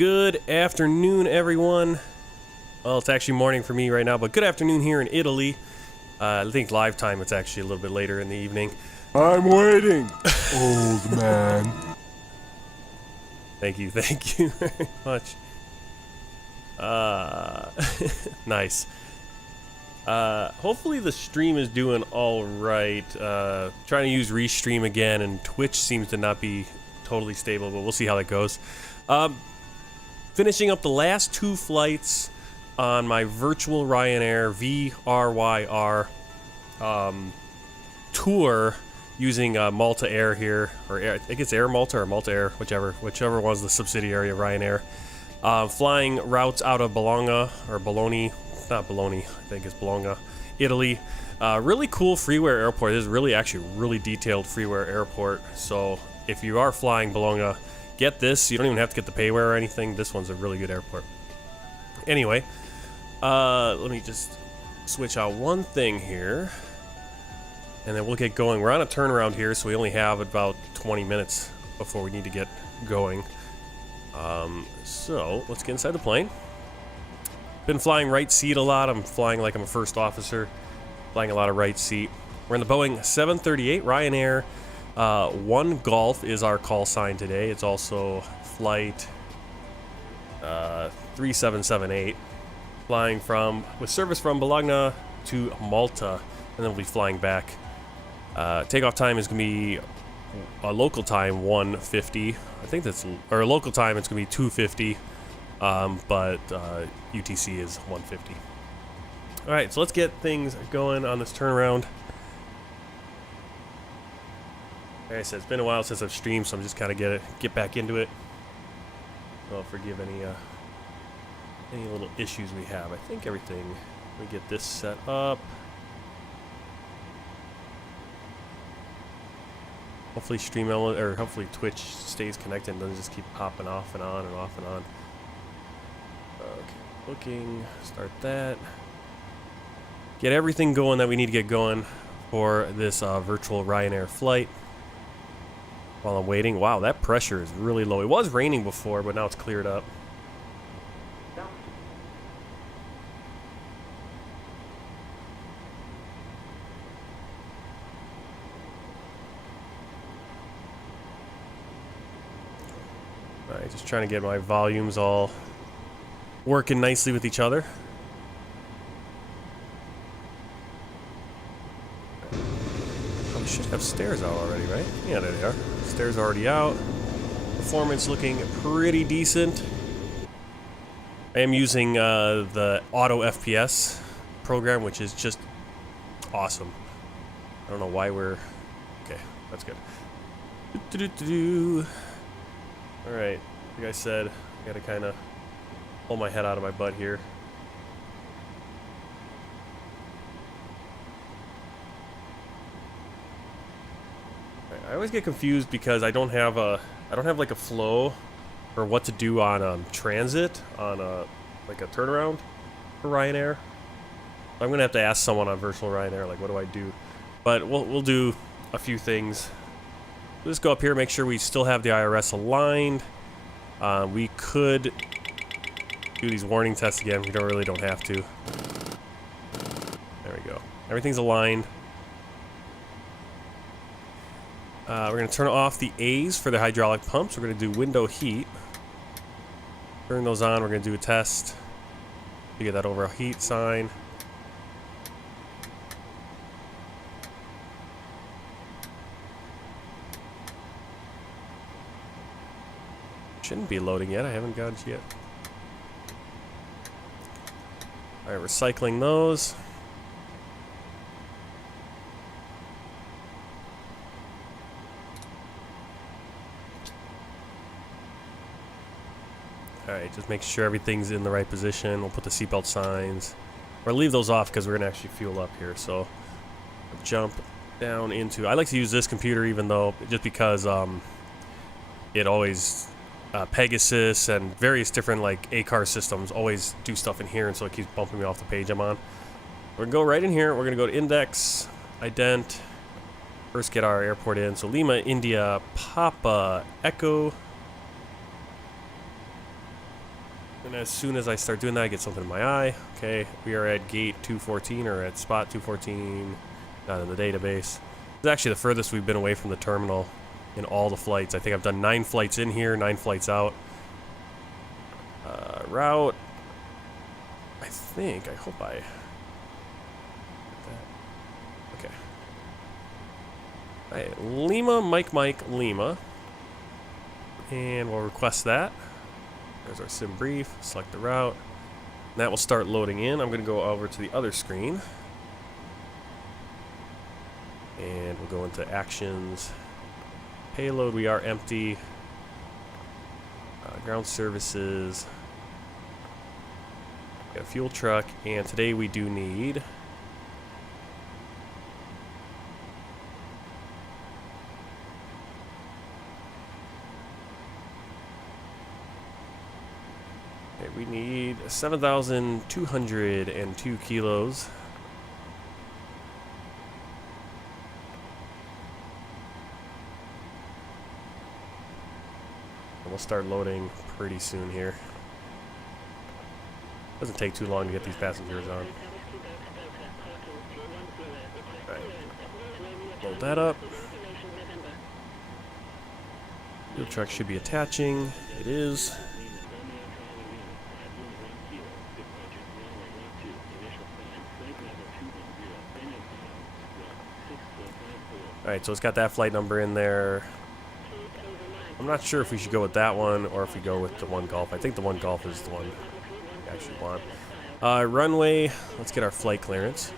Good afternoon, everyone. Well, it's actually morning for me right now, but good afternoon here in Italy. I think live time it's actually a little bit later in the evening. I'm waiting, old man. Thank you very much. Nice. Hopefully the stream is doing all right. Trying to use Restream again, and Twitch seems to not be totally stable, but we'll see how that goes. Finishing up the last two flights on my virtual Ryanair vRYR tour using Malta Air here, or I think it's Air Malta or Malta Air, whichever was the subsidiary of Ryanair. Flying routes out of Bologna, or Bologna, not Bologna, I think it's Bologna, Italy. Really cool freeware airport. This is really detailed freeware airport. So if you are flying Bologna, get this. You don't even have to get the payware or anything. This one's a really good airport. Anyway, let me just switch out one thing here, and then we'll get going. We're on a turnaround here, so we only have about 20 minutes before we need to get going. So let's get inside the plane. Been flying right seat a lot. I'm flying like I'm a first officer, flying a lot of right seat. We're in the Boeing 738 Ryanair. 1 Golf is our call sign today. It's also flight 3778, flying with service from Bologna to Malta, and then we'll be flying back. Takeoff time is going to be a local time 1:50. I think that's, or local time it's going to be 2:50, but UTC is 1:50. All right, so let's get things going on this turnaround. Like I said, it's been a while since I've streamed, so I'm just kind of get back into it. So forgive any little issues we have. I think everything, we get this set up. Hopefully hopefully Twitch stays connected and doesn't just keep popping off and on and off and on. Okay, booking, start that. Get everything going that we need to get going for this virtual Ryanair flight. While I'm waiting, wow, that pressure is really low. It was raining before, but now it's cleared up. Alright, just trying to get my volumes all working nicely with each other. We should have stairs out already, right? Yeah, there they are. Stairs already out. Performance looking pretty decent. I am using the Auto FPS program, which is just awesome. I don't know why we're... Okay, that's good. Alright, like I said, I gotta kind of pull my head out of my butt here. I always get confused because I don't have like a flow for what to do on transit on like a turnaround for Ryanair. I'm gonna have to ask someone on virtual Ryanair, like, what do I do? But we'll do a few things. Let's go up here, make sure we still have the IRS aligned. We could do these warning tests again. We really don't have to. There we go. Everything's aligned. We're going to turn off the A's for the hydraulic pumps. We're going to do window heat. Turn those on. We're going to do a test to get that overheat sign. Shouldn't be loading yet. I haven't got it yet. Alright, recycling those. Alright, just make sure everything's in the right position. We'll put the seatbelt signs. Or leave those off because we're going to actually fuel up here. So, jump down into... I like to use this computer even though... Just because it always... Pegasus and various different like ACAR systems always do stuff in here, and so it keeps bumping me off the page I'm on. We're going to go right in here. We're going to go to index, ident. First get our airport in. So Lima, India, Papa, Echo... And as soon as I start doing that, I get something in my eye. Okay, we are at gate 214, or at spot 214, not in the database. It's actually the furthest we've been away from the terminal in all the flights. I think I've done 9 flights in here, 9 flights out. Route, I hope I... Okay. Alright, Lima, Mike, Lima. And we'll request that. There's our sim brief, select the route. And that will start loading in. I'm going to go over to the other screen. And we'll go into actions. Payload, we are empty. Ground services. Got a fuel truck, and today we do need... Okay, we need 7,202 kilos. And we'll start loading pretty soon here. Doesn't take too long to get these passengers on. Alright. Load that up. Fuel truck should be attaching. It is. Alright, so it's got that flight number in there. I'm not sure if we should go with that one or if we go with the one Golf. I think the one Golf is the one we actually want. Runway, let's get our flight clearance.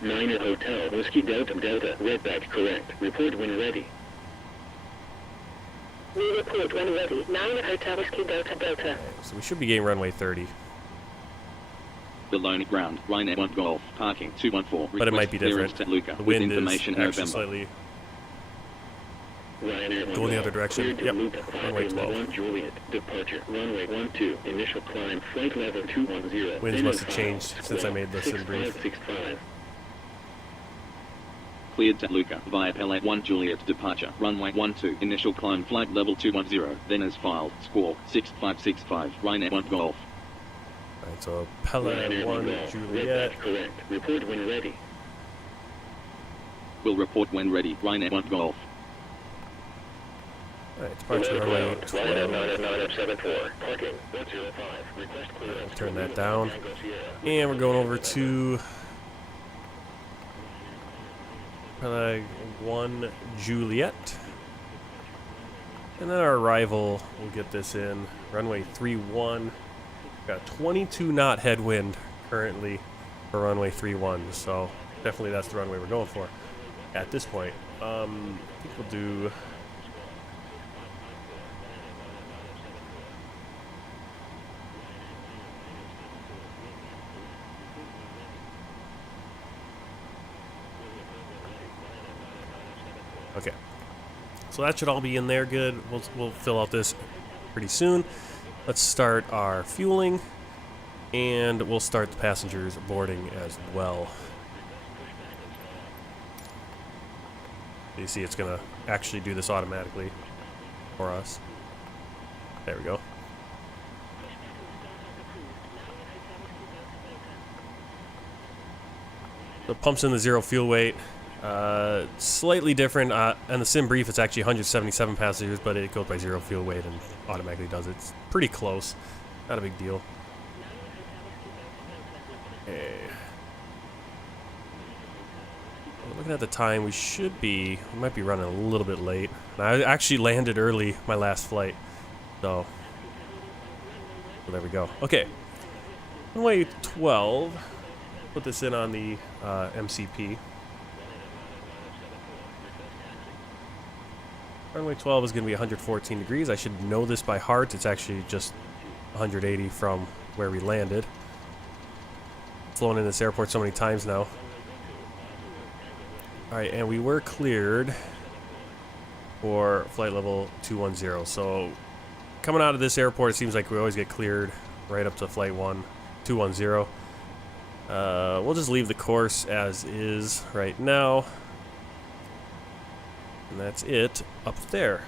9 Hotel, Whiskey Delta Delta, Redback correct. Report when ready. We report when ready. 9 Hotel, Whiskey Delta Delta. So we should be getting runway 30. Bologna ground, Ryanair 1 Golf, parking 214. But it might be different. At Luqa, The with wind information is actually November. slightly going the other direction. Yep, runway 12. Juliet, departure, runway 12, initial climb, flight level 210. Winds must have changed since I made this in brief. 6565. Cleared to Luqa via Pellet 1 Juliet departure, runway 12, initial climb, flight level 210, then as filed, squawk 6565, Ryanair 1 Golf. Alright, so Pellet 1 Juliet. Redback correct. Report when ready. Will report when ready, Ryanair 1 Golf. Alright, departure runway 12. 9F74, parking 105, request clearance. Turn that down. And we're going over to Pellet 1 Juliet. And then our arrival, we'll get this in. Runway 31. Got 22 knot headwind currently for runway 31, so definitely that's the runway we're going for at this point. I think we'll do... Okay, so that should all be in there good. We'll fill out this pretty soon. Let's start our fueling, and we'll start the passengers boarding as well. You see it's going to actually do this automatically for us. There we go. So pumps in the 0 fuel weight. Slightly different. On the sim brief, it's actually 177 passengers, but it goes by 0 fuel weight and automatically does it. It's pretty close. Not a big deal. Okay. Looking at the time, we might be running a little bit late. I actually landed early my last flight, so there we go. Okay. Runway 12. Put this in on the MCP. Runway 12 is going to be 114 degrees. I should know this by heart. It's actually just 180 from where we landed. Flown in this airport so many times now. Alright, and we were cleared for flight level 210. So coming out of this airport, it seems like we always get cleared right up to flight 210. We'll just leave the course as is right now. And that's it up there.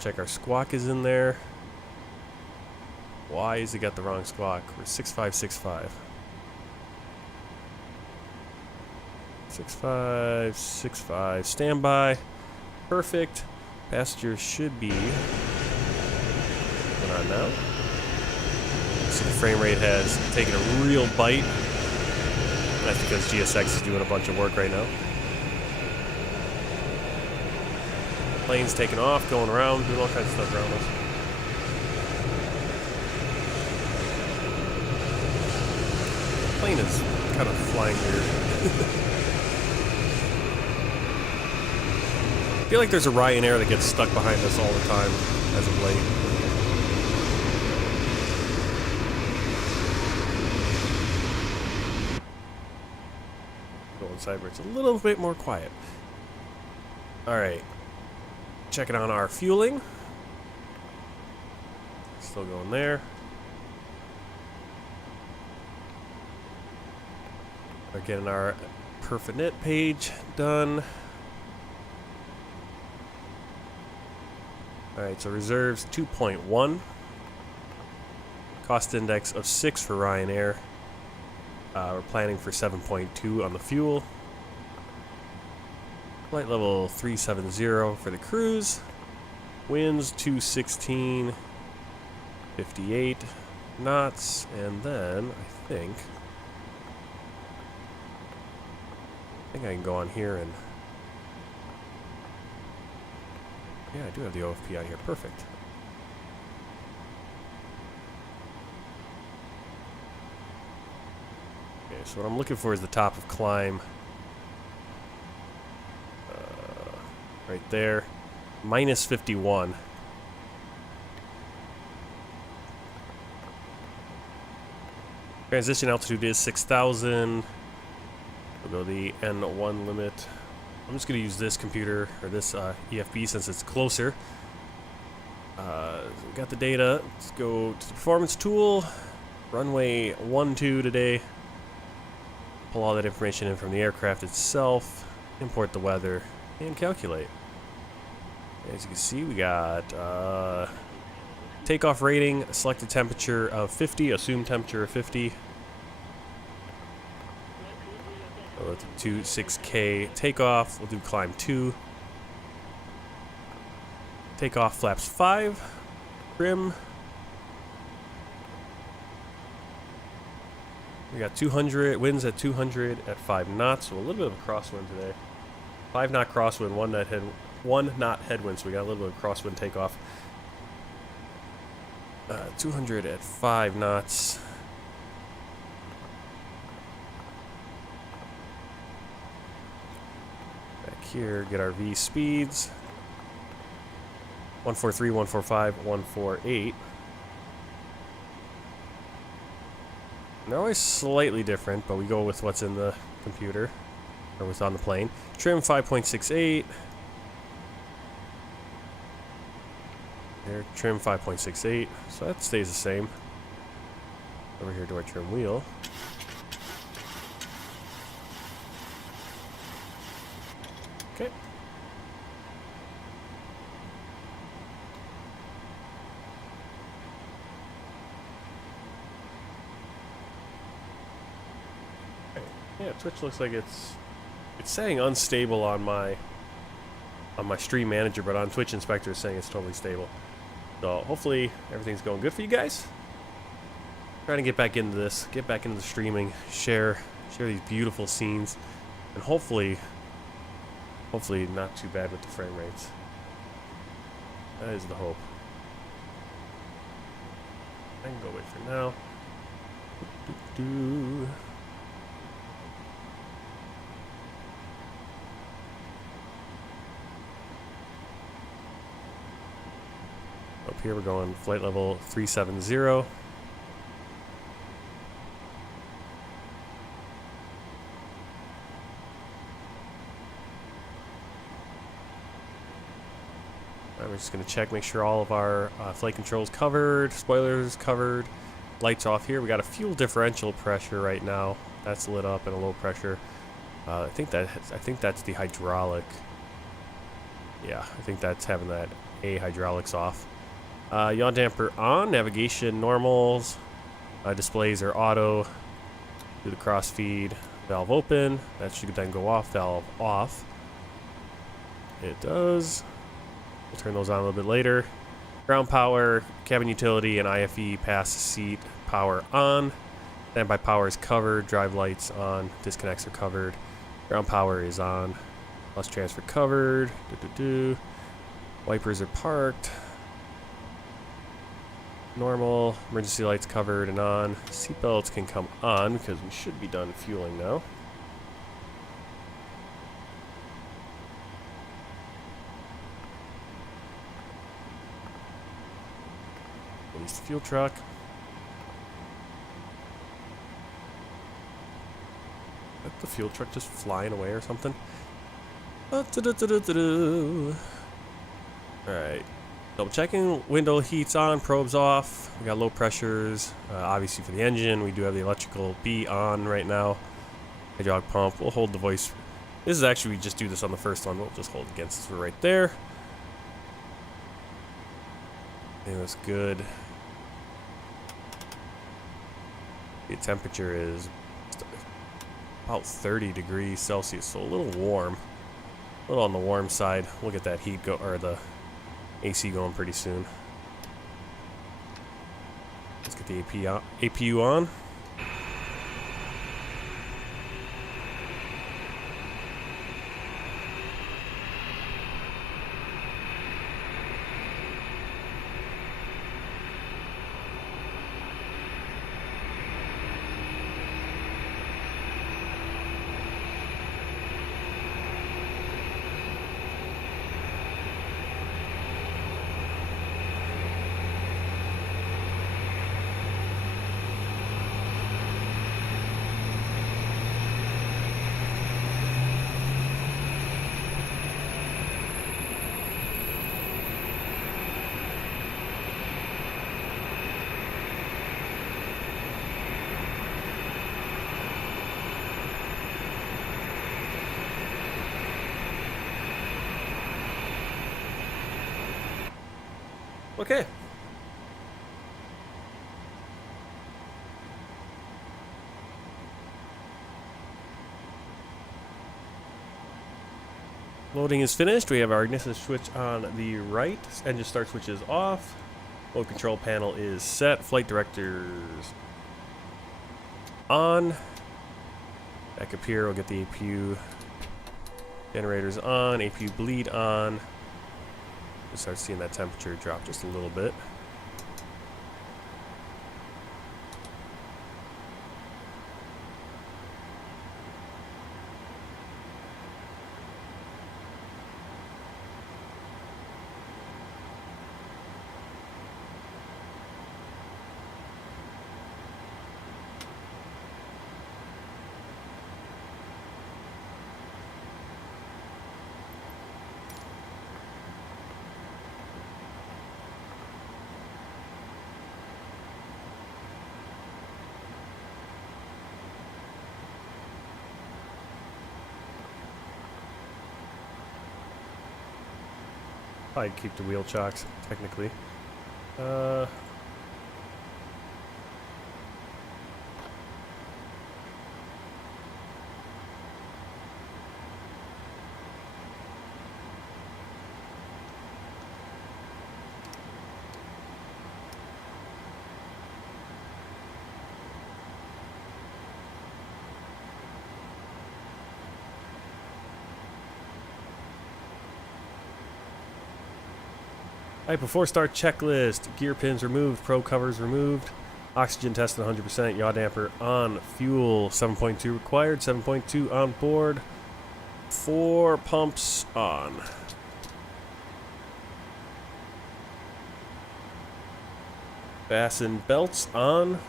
check our squawk is in there. Why has it got the wrong squawk? We're 6565. 6565. Standby. Perfect. Passenger should be going on now. So the frame rate has taken a real bite. That's because GSX is doing a bunch of work right now. Plane's taking off, going around, doing all kinds of stuff around us. The plane is kind of flying weird. I feel like there's a Ryanair that gets stuck behind us all the time as of late. Go inside where it's a little bit more quiet. Alright. Checking on our fueling. Still going there. We're getting our Perfinet page done. Alright, so reserves 2.1. Cost index of 6 for Ryanair. We're planning for 7.2 on the fuel. Flight level 370 for the cruise. Winds 216, 58 knots, and then I think I can go on here and yeah, I do have the OFP on here. Perfect. Okay, so what I'm looking for is the top of climb. Right there. Minus 51. Transition altitude is 6,000. We'll go the N1 limit. I'm just going to use this computer, or this EFB, since it's closer. We got the data. Let's go to the performance tool. Runway 12 today. Pull all that information in from the aircraft itself. Import the weather. And calculate. As you can see, we got takeoff rating, selected temperature of 50, assumed temperature of 50. We'll do 6K takeoff. We'll do climb 2. Takeoff flaps 5. Trim. We got 200 winds at 200 at 5 knots. So a little bit of a crosswind today. 5 knot crosswind, 1 knot headwind, so we got a little bit of crosswind takeoff. 200 at 5 knots. Back here, get our V speeds. 143, 145, 148. They're always slightly different, but we go with what's in the computer. Or what's on the plane. Trim 5.68. There, trim 5.68. So that stays the same. Over here to our trim wheel. Okay. Yeah, Twitch looks like it's saying unstable on my stream manager, but on Twitch Inspector it's saying it's totally stable. So hopefully everything's going good for you guys. Trying to get back into this, get back into the streaming, share these beautiful scenes, and hopefully not too bad with the frame rates. That is the hope. I can go away for now. Up here we're going flight level 370. We're just going to check, make sure all of our flight controls covered, spoilers covered, lights off here. We got a fuel differential pressure right now. That's lit up and a low pressure. I think that's the hydraulic. Yeah, I think that's having that A, hydraulics off. Yaw damper on, navigation normals. Displays are auto. Do the cross feed. Valve open. That should then go off. Valve off. It does. We'll turn those on a little bit later. Ground power, cabin utility, and IFE pass seat power on. Standby power is covered. Drive lights on. Disconnects are covered. Ground power is on. Bus transfer covered. Wipers are parked. Normal. Emergency lights covered and on. Seatbelts can come on because we should be done fueling now. Release the fuel truck. Is the fuel truck just flying away or something? Alright. Double checking. Window heats on, probes off. We got low pressures. Obviously for the engine, we do have the electrical B on right now. Hydraulic pump. We'll hold the voice. This is actually, we just do this on the first one. We'll just hold against this. We're right there. I think that's good. The temperature is about 30 degrees Celsius, so a little warm. A little on the warm side. We'll get that heat go, or the AC going pretty soon. Let's get the APU on. Okay. Loading is finished. We have our ignition switch on the right. Engine start switch is off. Mode control panel is set. Flight directors on. Back up here, we'll get the APU generators on. APU bleed on. We'll start seeing that temperature drop just a little bit. I'd keep the wheel chocks, technically. Alright, before start checklist. Gear pins removed, probe covers removed, oxygen tested 100%, yaw damper on, fuel 7.2 required, 7.2 on board, 4 pumps on. Fasten belts on,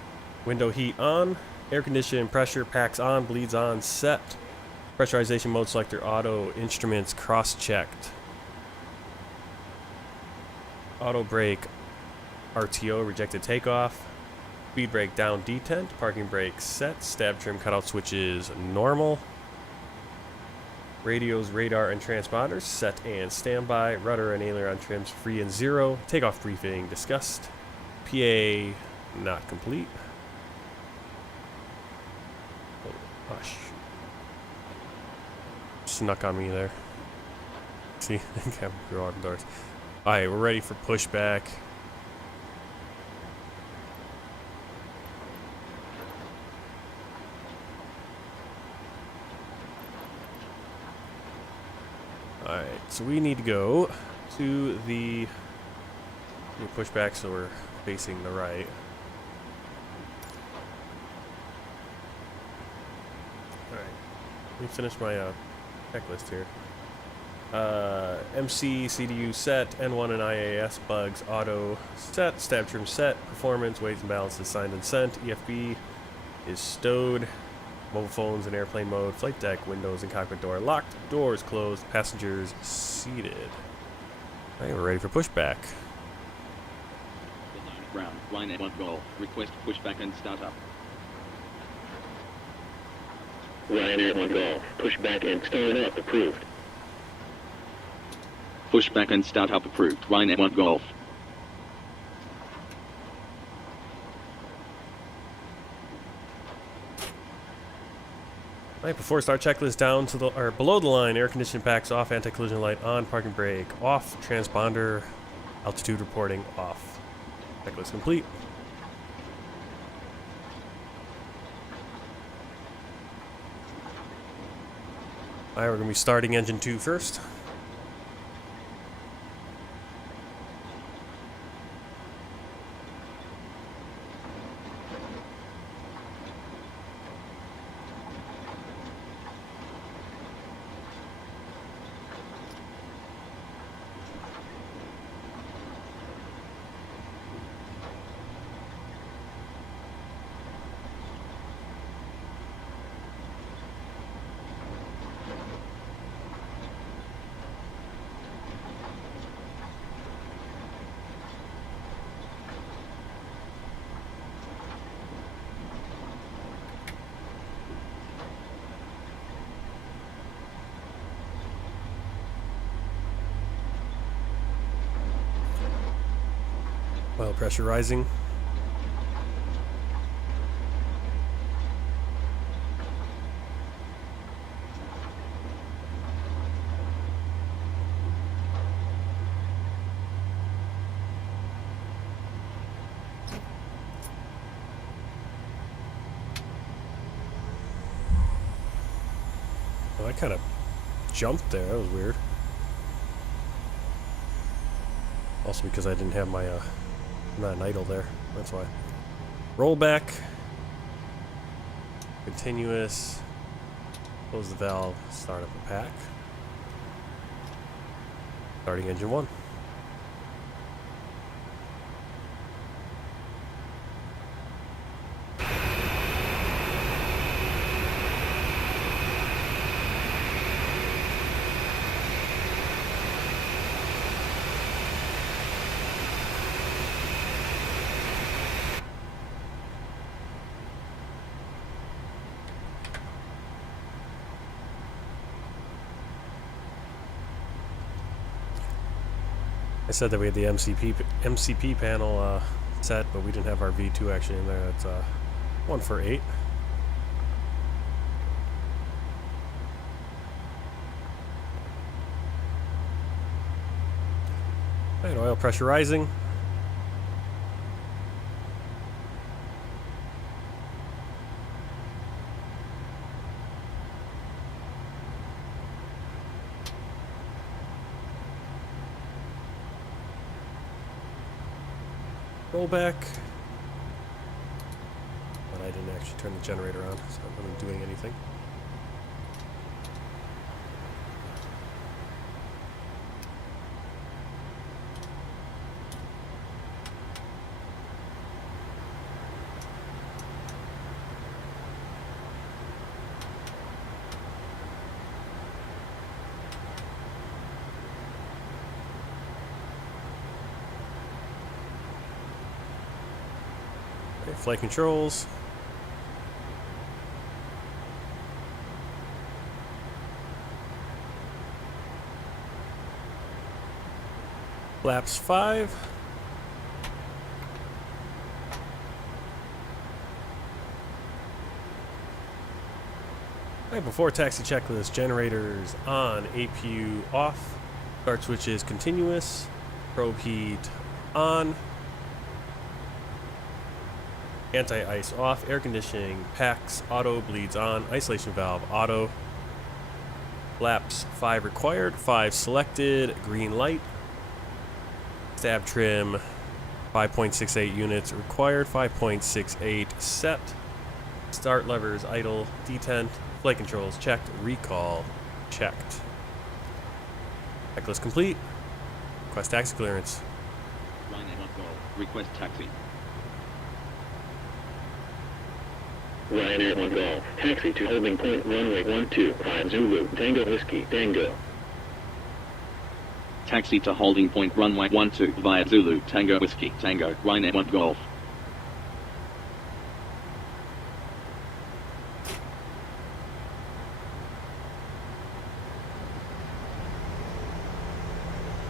window heat on, air conditioning pressure packs on, bleeds on, set. Pressurization mode selector auto, instruments cross-checked. Auto brake RTO rejected takeoff. Speed brake down detent. Parking brake set. Stab trim cutout switches normal. Radios, radar, and transponders set and standby. Rudder and aileron trims free and 0. Takeoff briefing discussed. PA not complete. Oh, hush. Snuck on me there. See, can't go out doors. Alright, we're ready for pushback. Alright, so we need to go to the pushback so we're facing the right. Alright, let me finish my checklist here. MC, CDU set, N1 and IAS bugs, auto set, stab trim set, performance, weights and balances signed and sent, EFB is stowed, mobile phones in airplane mode, flight deck, windows and cockpit door locked, doors closed, passengers seated. Alright, we're ready for pushback. Brown, Ryanair 1 Golf, request pushback and startup. Ryanair 1 Golf, pushback and start up approved. Pushback and startup approved. Ryanair 1 Golf. Alright, before start checklist down to the or below the line, air conditioning packs off, anti-collision light on, parking brake off, transponder, altitude reporting off. Checklist complete. Alright, we're going to be starting engine 2 first. Oil pressure rising. Oh, I kind of jumped there. That was weird. Also because I didn't have my I'm not an idle there, that's why. Rollback. Continuous. Close the valve, start up the pack. Starting engine 1. I said that we had the MCP panel set, but we didn't have our V2 actually in there. That's 1 for 8. Alright, oil pressure rising. Rollback. But I didn't actually turn the generator on, so I wasn't doing anything. Flight controls. flaps 5. Alright, before taxi checklist, generators on, APU off, start switches continuous, probe heat on, anti-ice off, air conditioning, packs, auto, bleeds on, isolation valve auto, flaps 5 required, 5 selected, green light, stab trim 5.68 units required, 5.68 set, start levers idle, detent, flight controls checked, recall checked. Checklist complete. Request taxi clearance. Ryanair 1 Golf. Request taxi. Ryanair 1 Golf. Taxi to holding point runway 125 Zulu. Tango Whiskey. Tango. Taxi to holding point runway 12 via Zulu. Tango Whiskey. Tango. Ryanair 1 Golf.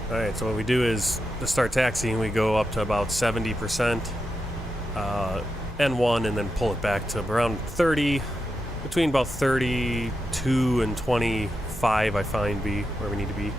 Alright, so what we do is to start taxiing, we go up to about 70%, N1, and then pull it back to around 30, between about 32 and 25, I find be where we need to be.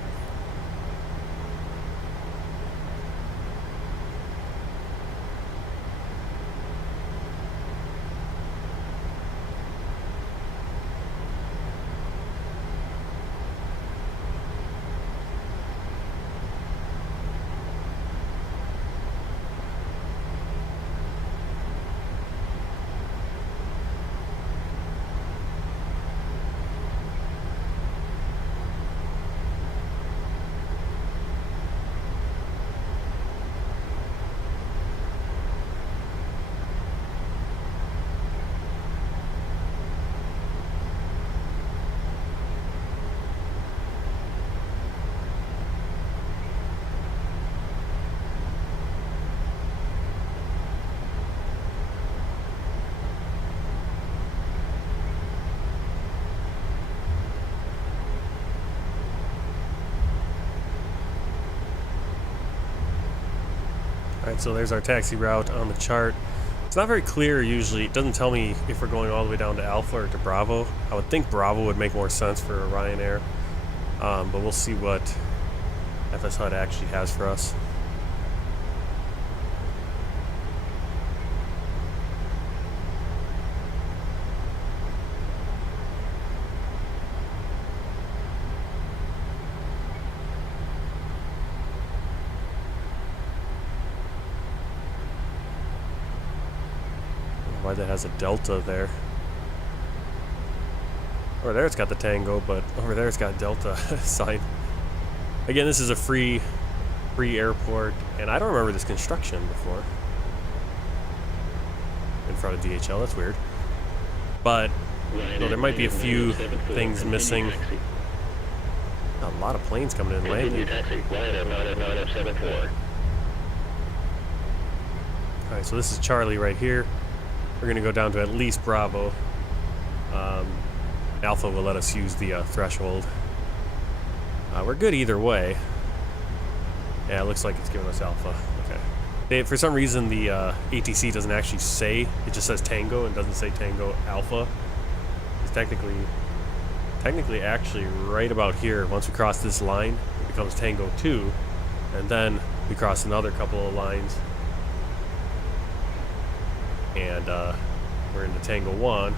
Alright, so there's our taxi route on the chart. It's not very clear usually. It doesn't tell me if we're going all the way down to Alpha or to Bravo. I would think Bravo would make more sense for a Ryanair. But we'll see what FS HUD actually has for us. Why that has a delta there. Over there it's got the Tango, but over there it's got a delta sign. Again, this is a free airport, and I don't remember this construction before. In front of DHL, that's weird. But no, there might be a few things missing. A lot of planes coming in and landing. Alright, so this is Charlie right here. We're going to go down to at least Bravo. Alpha will let us use the threshold. We're good either way. Yeah, it looks like it's giving us Alpha. Okay. For some reason, the ATC doesn't actually say, it just says Tango and doesn't say Tango Alpha. It's technically actually right about here. Once we cross this line, it becomes Tango 2. And then we cross another couple of lines. And we're into Tango 1,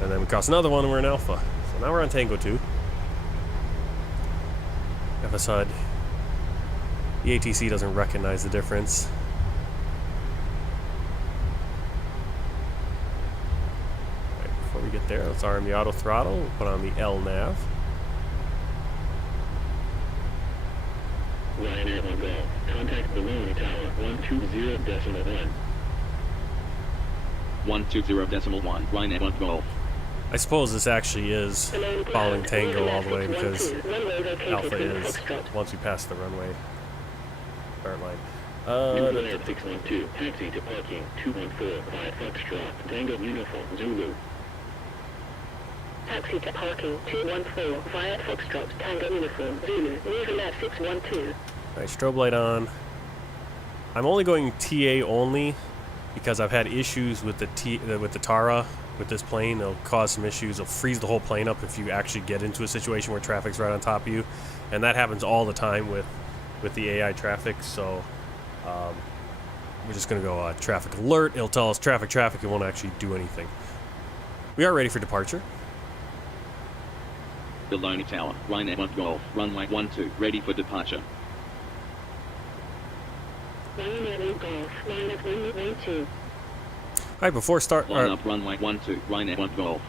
and then we cross another one and we're in Alpha. So now we're on Tango 2. FS HUD. The ATC doesn't recognize the difference. Right, before we get there, let's arm the auto throttle. We'll put on the L nav. Ryanair 1 Golf. Contact Bologna Tower 120.1. 120.1. Ryanair 1 Golf. I suppose this actually is following Tango all the way because Alpha is once we pass the runway start line. Nuclear 612, taxi to parking 214 via Foxtrot, Tango Uniform Zulu. Taxi to parking 214 via Foxtrot, Tango Uniform Zulu, Nuclear 612. Alright, strobe light on. I'm only going TA only because I've had issues with the Tara with this plane. It'll cause some issues. It'll freeze the whole plane up if you actually get into a situation where traffic's right on top of you, and that happens all the time with the AI traffic. So we're just gonna go traffic alert. It'll tell us traffic. It won't actually do anything. We are ready for departure. Bologna Tower, Ryanair 1 Golf, runway 12, ready for departure. Ryanair Golf, line up runway 12. Alright, before Line up runway 12, Ryanair 1 Golf.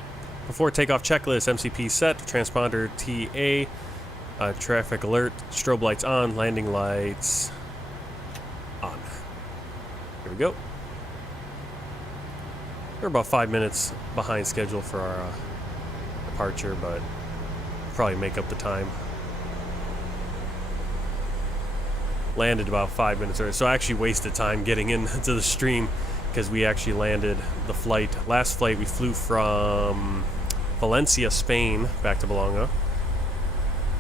before takeoff checklist, MCP set, transponder TA, traffic alert, strobe lights on, landing lights on. Here we go. We're about 5 minutes behind schedule for our departure, but probably make up the time. Landed about 5 minutes early, so I actually wasted time getting into the stream because we actually landed the flight. Last flight we flew from Valencia, Spain, back to Bologna.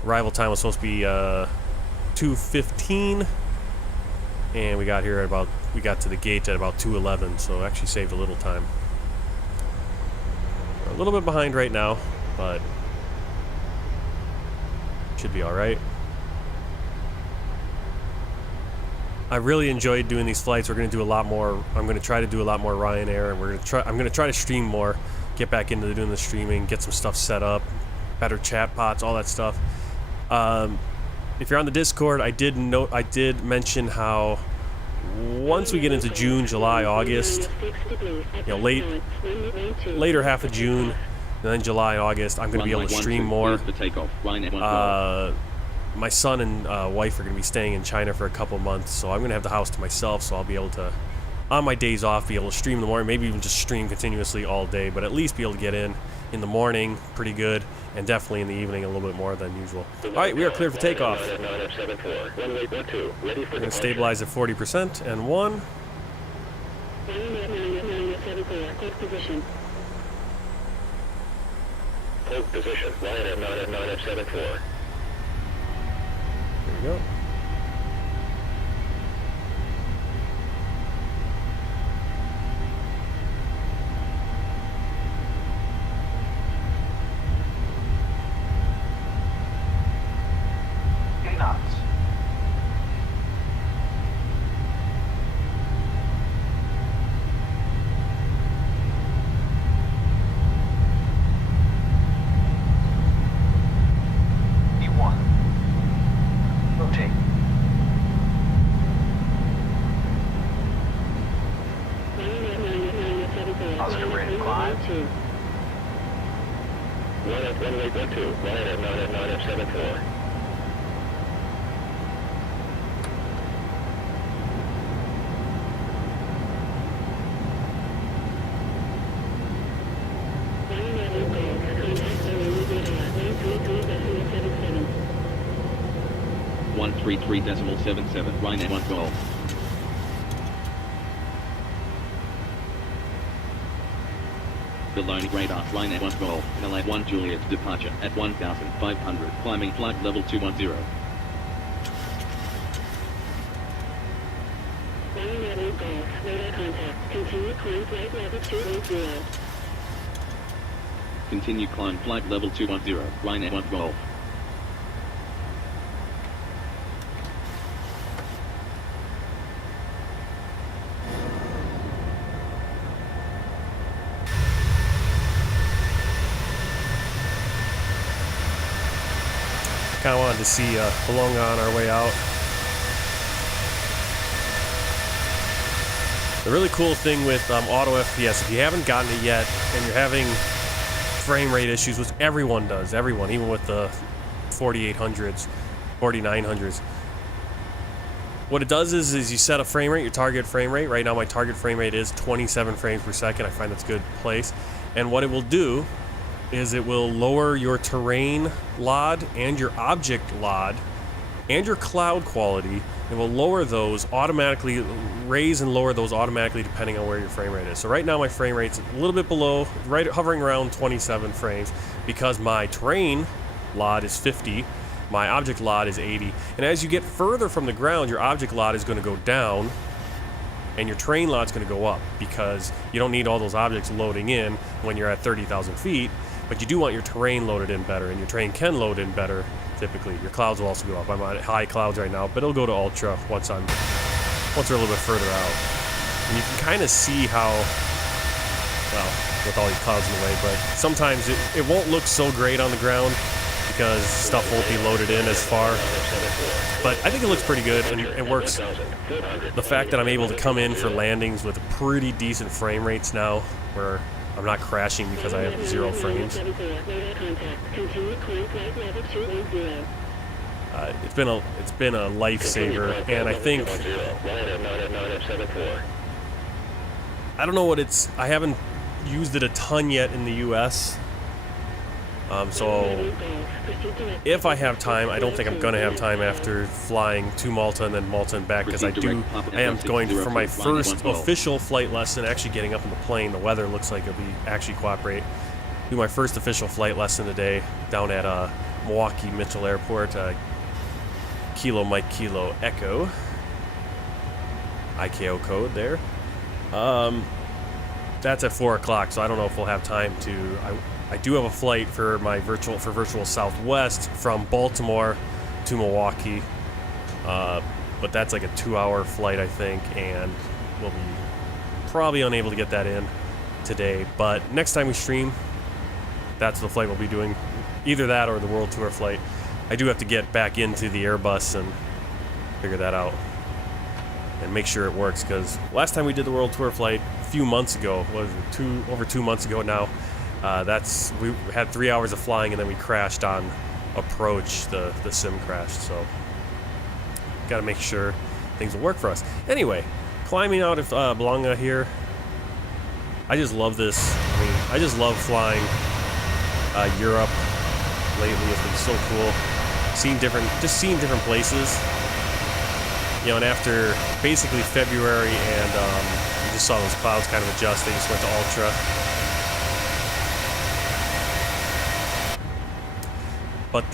Arrival time was supposed to be 2:15, and we got here at we got to the gate at about 2:11, so actually saved a little time. We're a little bit behind right now, but should be all right. I really enjoyed doing these flights. We're going to do a lot more. I'm going to try to do a lot more Ryanair, and I'm going to try to stream more, get back into doing the streaming, get some stuff set up, better chat bots, all that stuff. If you're on the Discord, I did mention how once we get into June, July, August, later half of June, and then July and August, I'm going to be able to stream more. My son and wife are going to be staying in China for a couple months, so I'm going to have the house to myself, so I'll be able to, on my days off, be able to stream in the morning, maybe even just stream continuously all day, but at least be able to get in the morning pretty good, and definitely in the evening a little bit more than usual. Alright, we are cleared for takeoff. We're going to stabilize at 40%, and 1. Hold position, Ryanair 9F74. There we go. .77, Ryanair 1 Golf. Bologna radar, Ryanair 1 Golf, MLA 1 Juliet, departure at 1,500, climbing flight level 210. Ryanair 1 Golf, radar contact, continue climb flight level 210. Continue climb flight level 210, Ryanair 1 Golf. Kind of wanted to see Bologna on our way out. The really cool thing with auto FPS, if you haven't gotten it yet and you're having frame rate issues, which everyone does, even with the 4800s, 4900s, what it does is you set a frame rate, your target frame rate. Right now my target frame rate is 27 frames per second. I find that's a good place. And what it will do is it will lower your terrain LOD and your object LOD and your cloud quality. It will lower those automatically, raise and lower those automatically depending on where your frame rate is. So right now my frame rate's a little bit below, right hovering around 27 frames because my terrain LOD is 50, my object LOD is 80. And as you get further from the ground, your object LOD is going to go down and your terrain lot's going to go up because you don't need all those objects loading in when you're at 30,000 feet, but you do want your terrain loaded in better, and your terrain can load in better typically. Your clouds will also go up. I'm at high clouds right now, but it'll go to ultra once we're a little bit further out. And you can kind of see how, well, with all these clouds in the way, but sometimes it won't look so great on the ground because stuff won't be loaded in as far. But I think it looks pretty good, and it works. The fact that I'm able to come in for landings with pretty decent frame rates now, where I'm not crashing because I have 0 frames. It's been a lifesaver, and I think, I don't know what it's, I haven't used it a ton yet in the US, so if I have time, I don't think I'm gonna have time after flying to Malta and then Malta and back, because I am going for my first official flight lesson, actually getting up in the plane. The weather looks like it'll be actually cooperate. Do my first official flight lesson today down at Milwaukee Mitchell Airport. Kilo Mike Kilo Echo, IKO code there. That's at 4 o'clock, so I don't know if we'll have time to. I do have a flight for my virtual Southwest from Baltimore to Milwaukee, but that's like a 2-hour flight, I think, and we'll be probably unable to get that in today. But next time we stream, that's the flight we'll be doing, either that or the World Tour flight. I do have to get back into the Airbus and figure that out and make sure it works, because last time we did the World Tour flight a few months ago, what was it, over 2 months ago now, we had 3 hours of flying and then we crashed on approach. The sim crashed, so got to make sure things will work for us. Anyway, climbing out of Bologna here, I just love this. I mean, I just love flying Europe lately. It's been so cool, seeing different places, you know. And after basically February, and you just saw those clouds kind of adjust, they just went to ultra. But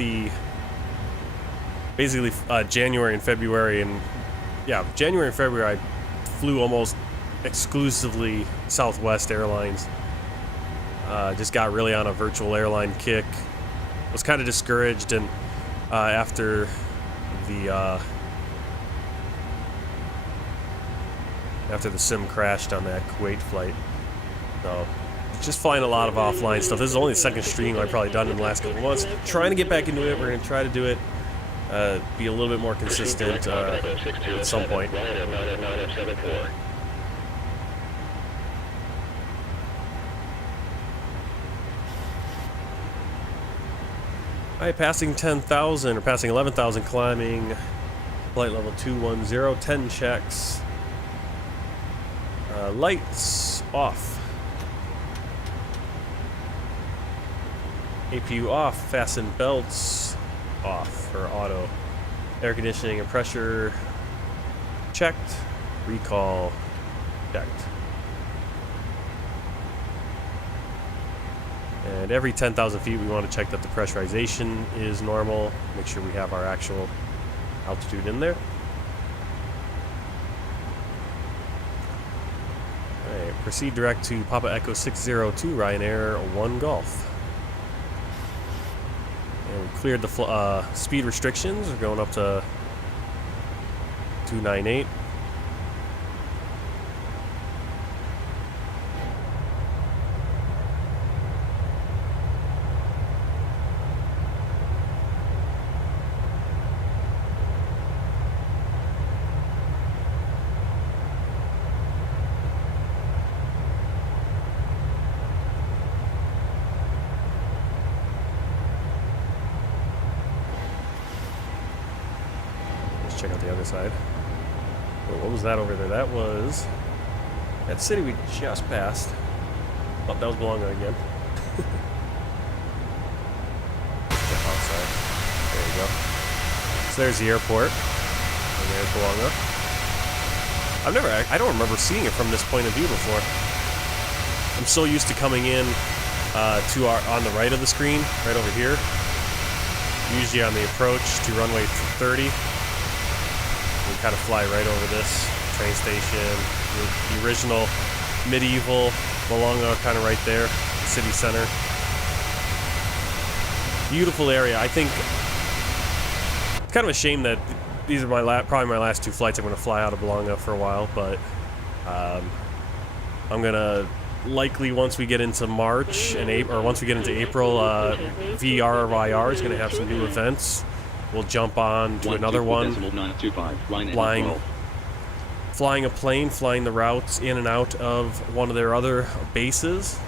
basically January and February, and yeah, January and February I flew almost exclusively Southwest Airlines. Just got really on a virtual airline kick. Was kind of discouraged, and after the sim crashed on that Kuwait flight, so just flying a lot of offline stuff. This is only the second stream I've probably done in the last couple of months. Trying to get back into it. We're going to try to do it, be a little bit more consistent at some point. Alright, passing 10,000, or passing 11,000, climbing flight level 210, 10 checks. Lights off. APU off, fasten belts off for auto. Air conditioning and pressure checked. Recall checked. And every 10,000 feet we want to check that the pressurization is normal. Make sure we have our actual altitude in there. Alright, proceed direct to Papa Echo 602 Ryanair 1 Golf. And we cleared the speed restrictions. We're going up to 298. Check out the other side. Oh, what was that over there? That was that city we just passed. Oh, that was Bologna again. Step outside. There you go. So there's the airport. And there's Bologna. I don't remember seeing it from this point of view before. I'm so used to coming in on the right of the screen, right over here. Usually on the approach to runway 30. We kind of fly right over this train station, The original medieval Bologna kind of right there, city center. Beautiful area. I think it's kind of a shame that these are probably my last 2 flights. I'm going to fly out of Bologna for a while, but I'm going to likely, once we get into March and April, or once we get into April, vRYR is going to have some new events. We'll jump on to another one, flying a plane, flying the routes in and out of one of their other bases.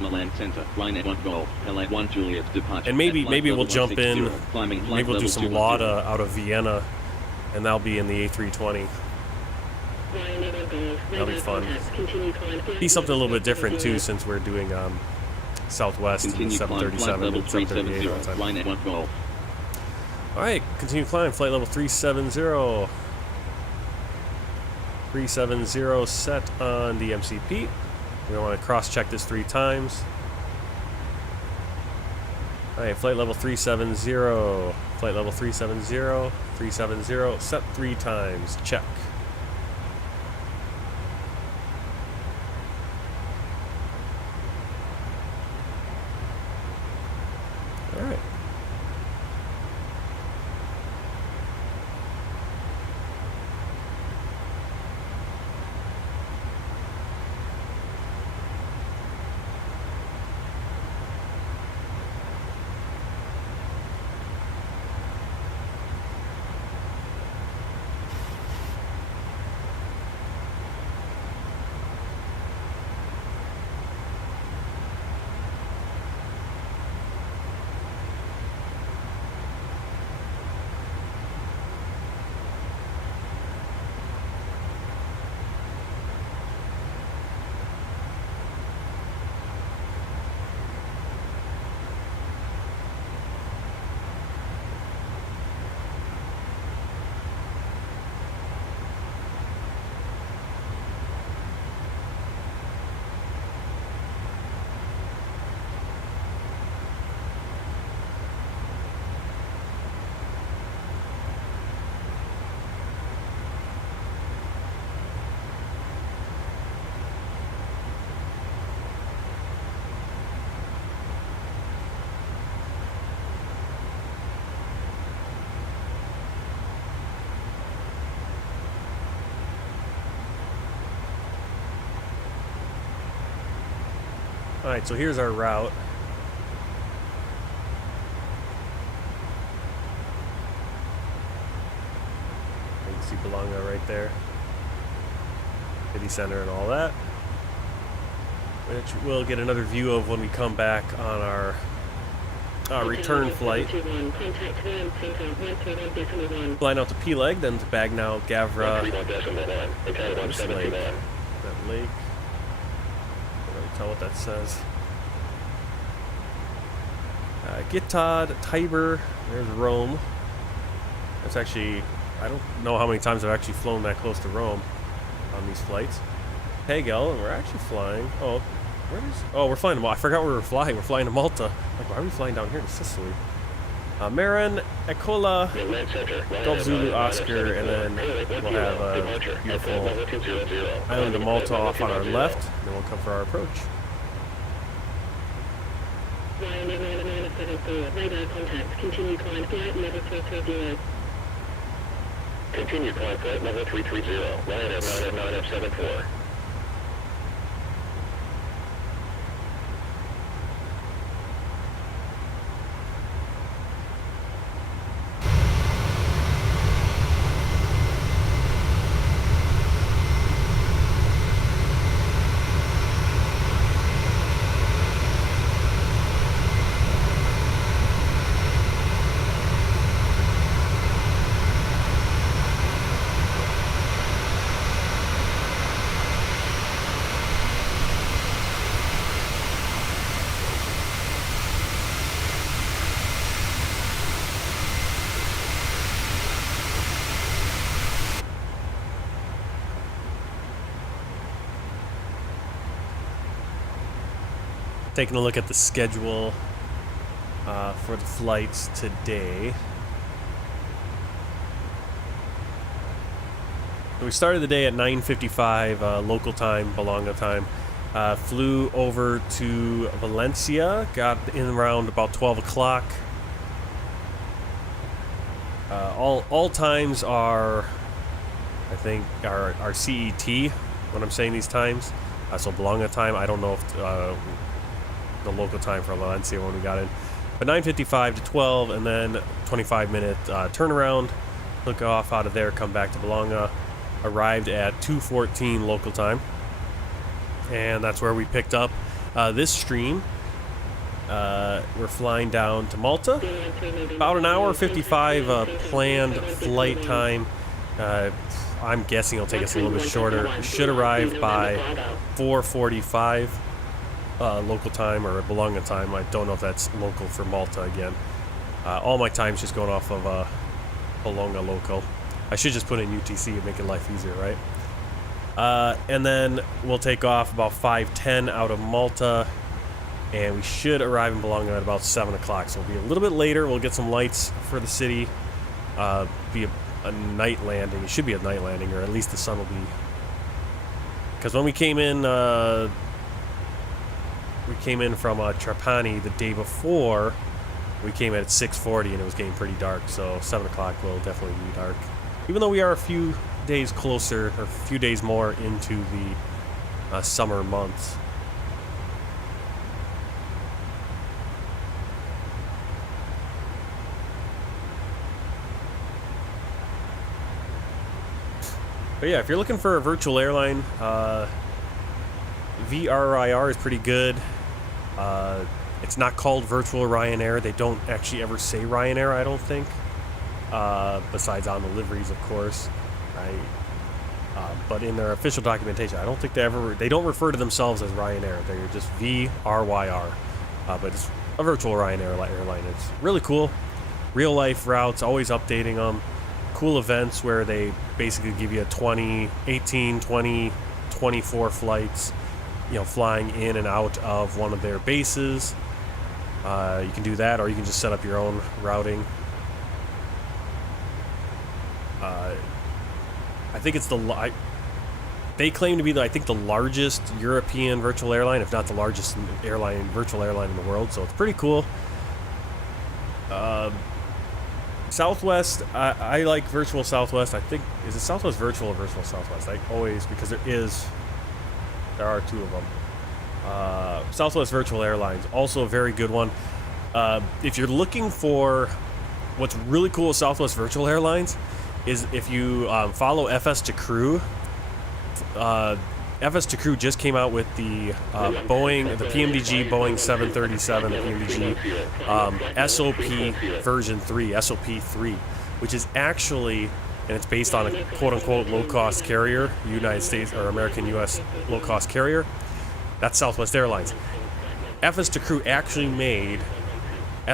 Milan Center, Ryanair 1 Golf, LA 1 Juliet departure. And maybe we'll jump in, maybe we'll do some LADA out of Vienna, and that'll be in the A320. That'll be fun. Be something a little bit different too, since we're doing Southwest and 737 and 738 all the time. Ryanair 1 Golf. Alright, continue climb, flight level 370. 370 set on the MCP. We want to cross-check this 3 times. Alright, flight level 370. Flight level 370. 370. Set 3 times. Check. Alright. Alright, so here's our route. You can see Bologna right there. City center and all that. Which we'll get another view of when we come back on our return flight. Flying out to P-Leg, then to Bagnall, Gavra. Lake. That lake. Tell what that says. Gittod, Tiber, there's Rome. That's actually, I don't know how many times I've actually flown that close to Rome on these flights. Hegel, and we're actually flying. Oh, we're flying to Malta. I forgot where we were flying. We're flying to Malta. Like, why are we flying down here to Sicily? Marin, Ecola, Golf Zulu, Oscar, and then we'll have a beautiful island of Malta off on our left, and then we'll come for our approach. Radar contact. Continue climb flight level 330. Continue climb flight level 330. Ryanair 9F9F74. Taking a look at the schedule for the flights today. We started the day at 9:55 local time, Bologna time. Flew over to Valencia, got in around about 12 o'clock. All times are, I think, are CET when I'm saying these times. So Bologna time, I don't know if the local time for Valencia when we got in. But 9:55 to 12, and then 25-minute turnaround. Took off out of there, come back to Bologna. Arrived at 2:14 local time. And that's where we picked up this stream. We're flying down to Malta. About an hour 55 planned flight time. I'm guessing it'll take us a little bit shorter. We should arrive by 4:45 local time or Bologna time. I don't know if that's local for Malta again. All my time's just going off of Bologna local. I should just put in UTC and make it life easier, right? And then we'll take off about 5:10 out of Malta, and we should arrive in Bologna at about 7 o'clock. So it'll be a little bit later. We'll get some lights for the city. Be a night landing. It should be a night landing, or at least the sun will be. Because when we came in from Trapani the day before. We came at 6:40 and it was getting pretty dark. So 7 o'clock will definitely be dark. Even though we are a few days closer, or a few days more into the summer months. But yeah, if you're looking for a virtual airline, vRYR is pretty good. It's not called virtual Ryanair. They don't actually ever say Ryanair, I don't think. Besides on the liveries, of course. But in their official documentation, I don't think they don't refer to themselves as Ryanair. They're just vRYR. But it's a virtual Ryanair airline. It's really cool. Real life routes, always updating them. Cool events where they basically give you 18, 20, 24 flights, flying in and out of one of their bases. You can do that, or you can just set up your own routing. I think it's they claim to be the largest European virtual airline, if not the largest virtual airline in the world. So it's pretty cool. Southwest, I like virtual Southwest. I think, is it Southwest Virtual or Virtual Southwest? Because there are two of them. Southwest Virtual Airlines, also a very good one. If you're looking for what's really cool with Southwest Virtual Airlines, is if you follow FS to Crew. FS to Crew just came out with the Boeing, the PMDG Boeing 737, the PMDG SOP version 3, SOP 3, which is actually, and it's based on a quote-unquote low-cost carrier, United States or American U.S. low-cost carrier. That's Southwest Airlines. FS to Crew actually made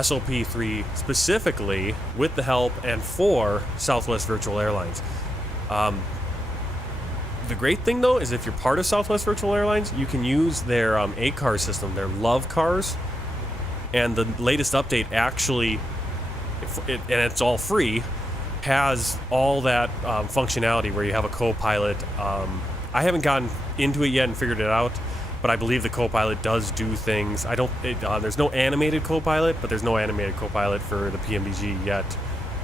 SOP 3 specifically with the help and for Southwest Virtual Airlines. The great thing, though, is if you're part of Southwest Virtual Airlines, you can use their ACAR system, their Love cars, and the latest update actually, and it's all free, has all that functionality where you have a co-pilot. I haven't gotten into it yet and figured it out, but I believe the co-pilot does do things. There's no animated co-pilot, but there's no animated co-pilot for the PMDG yet,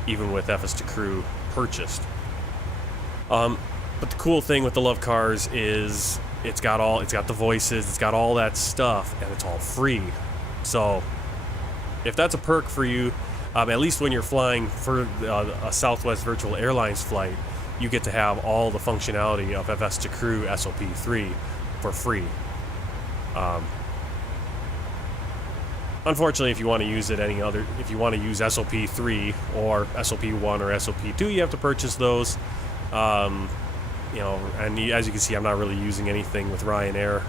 even with FS to Crew purchased. But the cool thing with the Love cars is it's got the voices, it's got all that stuff, and it's all free. So if that's a perk for you, at least when you're flying for a Southwest Virtual Airlines flight, you get to have all the functionality of FS to Crew SOP 3 for free. Unfortunately, if you want to use if you want to use SOP 3 or SOP 1 or SOP 2, you have to purchase those. And as you can see, I'm not really using anything with Ryanair.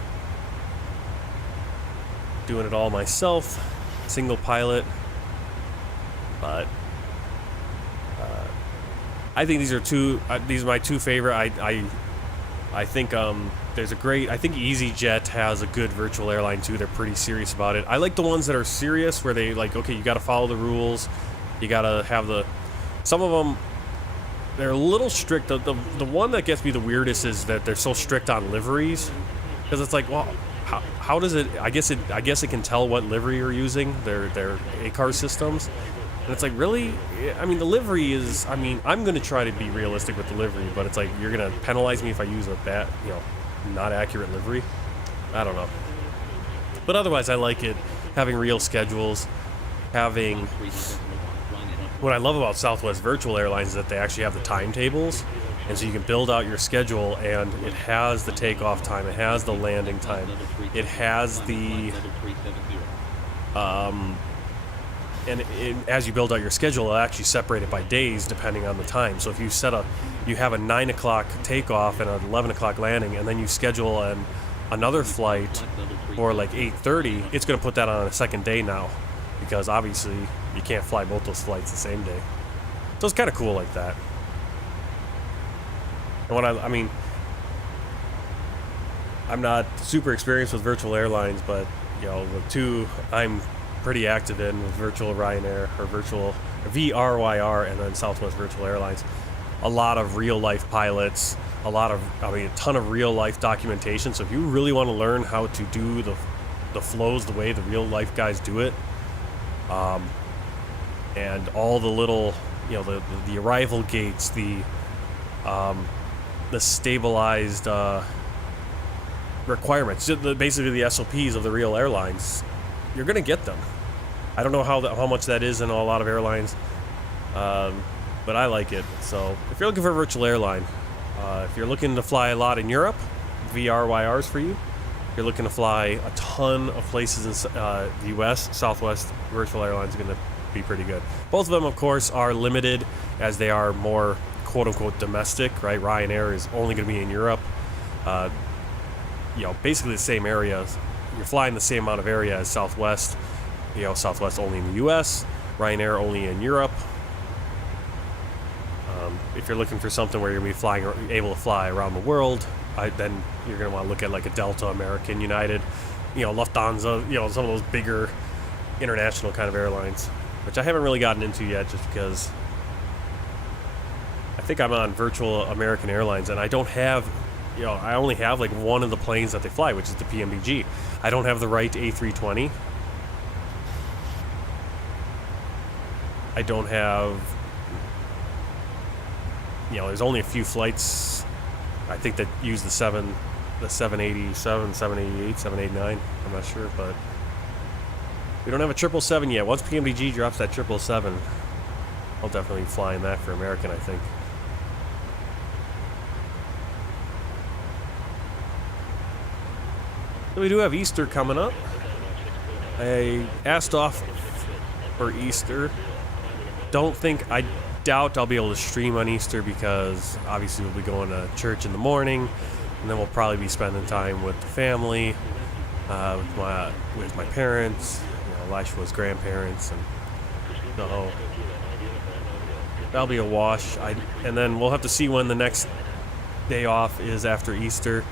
Doing it all myself, single pilot. But I think these are my two favorite. I think I think EasyJet has a good virtual airline too. They're pretty serious about it. I like the ones that are serious, where they okay, you got to follow the rules. You got to have some of them. they're a little strict. The one that gets me the weirdest is that they're so strict on liveries, because it's like, well, how does it? I guess it can tell what livery you're using. Their ACAR systems, and it's like, really? I mean, the livery is. I mean, I'm going to try to be realistic with the livery, but it's like you're going to penalize me if I use a bad, not accurate livery. I don't know. But otherwise, I like it. Having real schedules, having. What I love about Southwest Virtual Airlines is that they actually have the timetables, and so you can build out your schedule, and it has the takeoff time, it has the landing time, it has the as you build out your schedule, it'll actually separate it by days depending on the time. So if you have a 9 o'clock takeoff and an 11 o'clock landing, and then you schedule another flight for like 8:30, it's going to put that on a second day now, because obviously you can't fly both those flights the same day. So it's kind of cool like that. And what I mean, I'm not super experienced with virtual airlines, but the two I'm pretty active in with virtual Ryanair or virtual vRYR, and then Southwest Virtual Airlines. A lot of real life pilots, a ton of real life documentation. So if you really want to learn how to do the flows the way the real life guys do it, and all the little, the arrival gates, the stabilized requirements, basically the SOPs of the real airlines, you're going to get them. I don't know how much that is in a lot of airlines, but I like it. So if you're looking for a virtual airline, if you're looking to fly a lot in Europe, vRYR's for you. If you're looking to fly a ton of places in the US, Southwest Virtual Airlines is going to be pretty good. Both of them, of course, are limited, as they are more quote-unquote domestic, right? Ryanair is only going to be in Europe. Basically the same area. You're flying the same amount of area as Southwest. Southwest only in the US, Ryanair only in Europe. If you're looking for something where you're going to be able to fly around the world, then you're going to want to look at like a Delta, American, United, Lufthansa, some of those bigger international kind of airlines, which I haven't really gotten into yet, just because I think I'm on virtual American Airlines, and I don't have, I only have like one of the planes that they fly, which is the PMDG. I don't have the right A320. I don't have, there's only a few flights, I think, that use the 787, 788, 789. I'm not sure, but we don't have a 777 yet. Once PMDG drops that 777, I'll definitely be flying that for American, I think. So we do have Easter coming up. I asked off for Easter. I doubt I'll be able to stream on Easter, because obviously we'll be going to church in the morning, and then we'll probably be spending time with the family, with my parents, Elisha's grandparents, and so that'll be a wash. And then we'll have to see when the next day off is after Easter,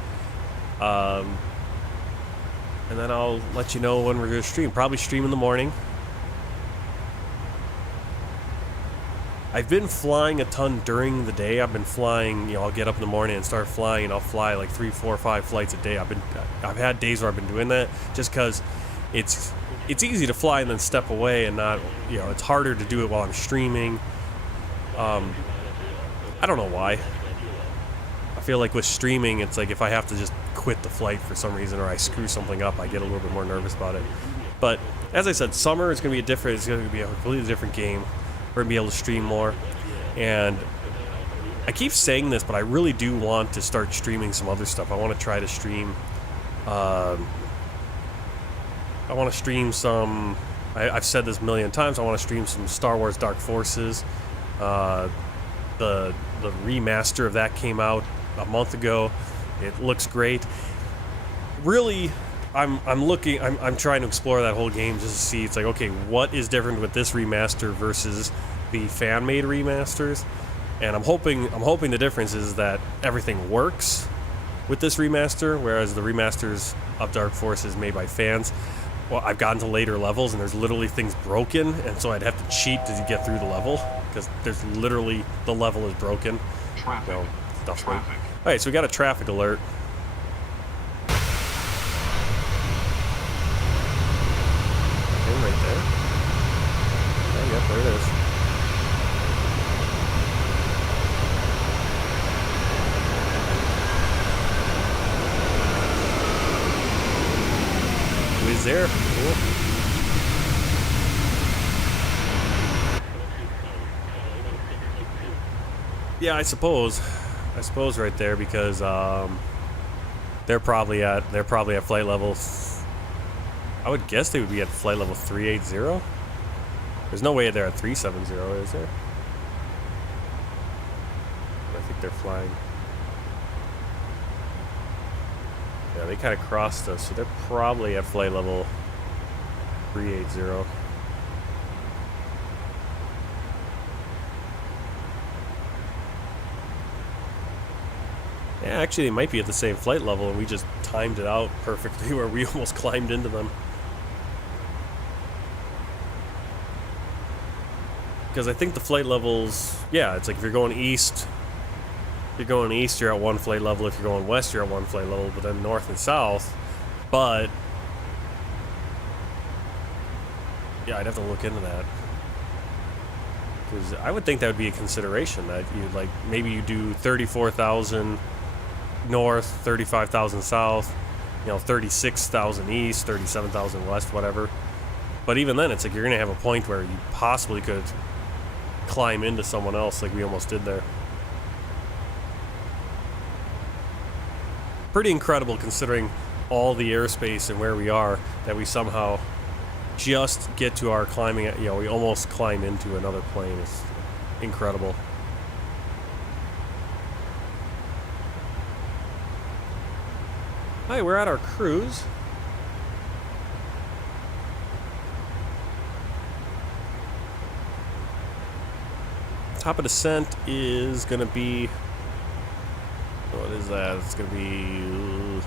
and then I'll let you know when we're going to stream. Probably stream in the morning. I've been flying a ton during the day. I've been flying, I'll get up in the morning and start flying, and I'll fly like 3, 4, 5 flights a day. I've had days where I've been doing that, just because it's easy to fly and then step away, and not, it's harder to do it while I'm streaming. I don't know why. I feel like with streaming, it's like if I have to just quit the flight for some reason, or I screw something up, I get a little bit more nervous about it. But as I said, summer is going to be it's going to be a completely different game. We're going to be able to stream more. And I keep saying this, but I really do want to start streaming some other stuff. I want to try to stream. I want to stream some. I've said this a million times. I want to stream some Star Wars Dark Forces. The remaster of that came out a month ago. It looks great. Really, I'm trying to explore that whole game just to see. It's like, okay, what is different with this remaster versus the fan-made remasters? And I'm hoping the difference is that everything works with this remaster, whereas the remasters of Dark Forces made by fans, well, I've gotten to later levels and there's literally things broken, and so I'd have to cheat to get through the level because there's literally the level is broken. Traffic. So, stuff's like, Traffic. all right, so we got a traffic alert. Okay, right there. Oh, yep, there it is. He's there. Cool. Yeah, I suppose right there because they're probably at flight level. I would guess they would be at flight level 380. There's no way they're at 370, is there? I think they're flying. Yeah, they kind of crossed us, so they're probably at flight level 380. Yeah, actually, they might be at the same flight level, and we just timed it out perfectly where we almost climbed into them. Because I think the flight levels, yeah, it's like if you're going east, you're at one flight level. If you're going west, you're at one flight level, but then north and south. But yeah, I'd have to look into that. Because I would think that would be a consideration that you like maybe you do 34,000 north, 35,000 south, 36,000 east, 37,000 west, whatever. But even then, it's like you're gonna have a point where you possibly could climb into someone else, like we almost did there. Pretty incredible considering all the airspace and where we are that we somehow just get to our climbing. We almost climb into another plane. It's incredible. Hi, we're at our cruise. Top of descent is gonna be, what is that? It's gonna be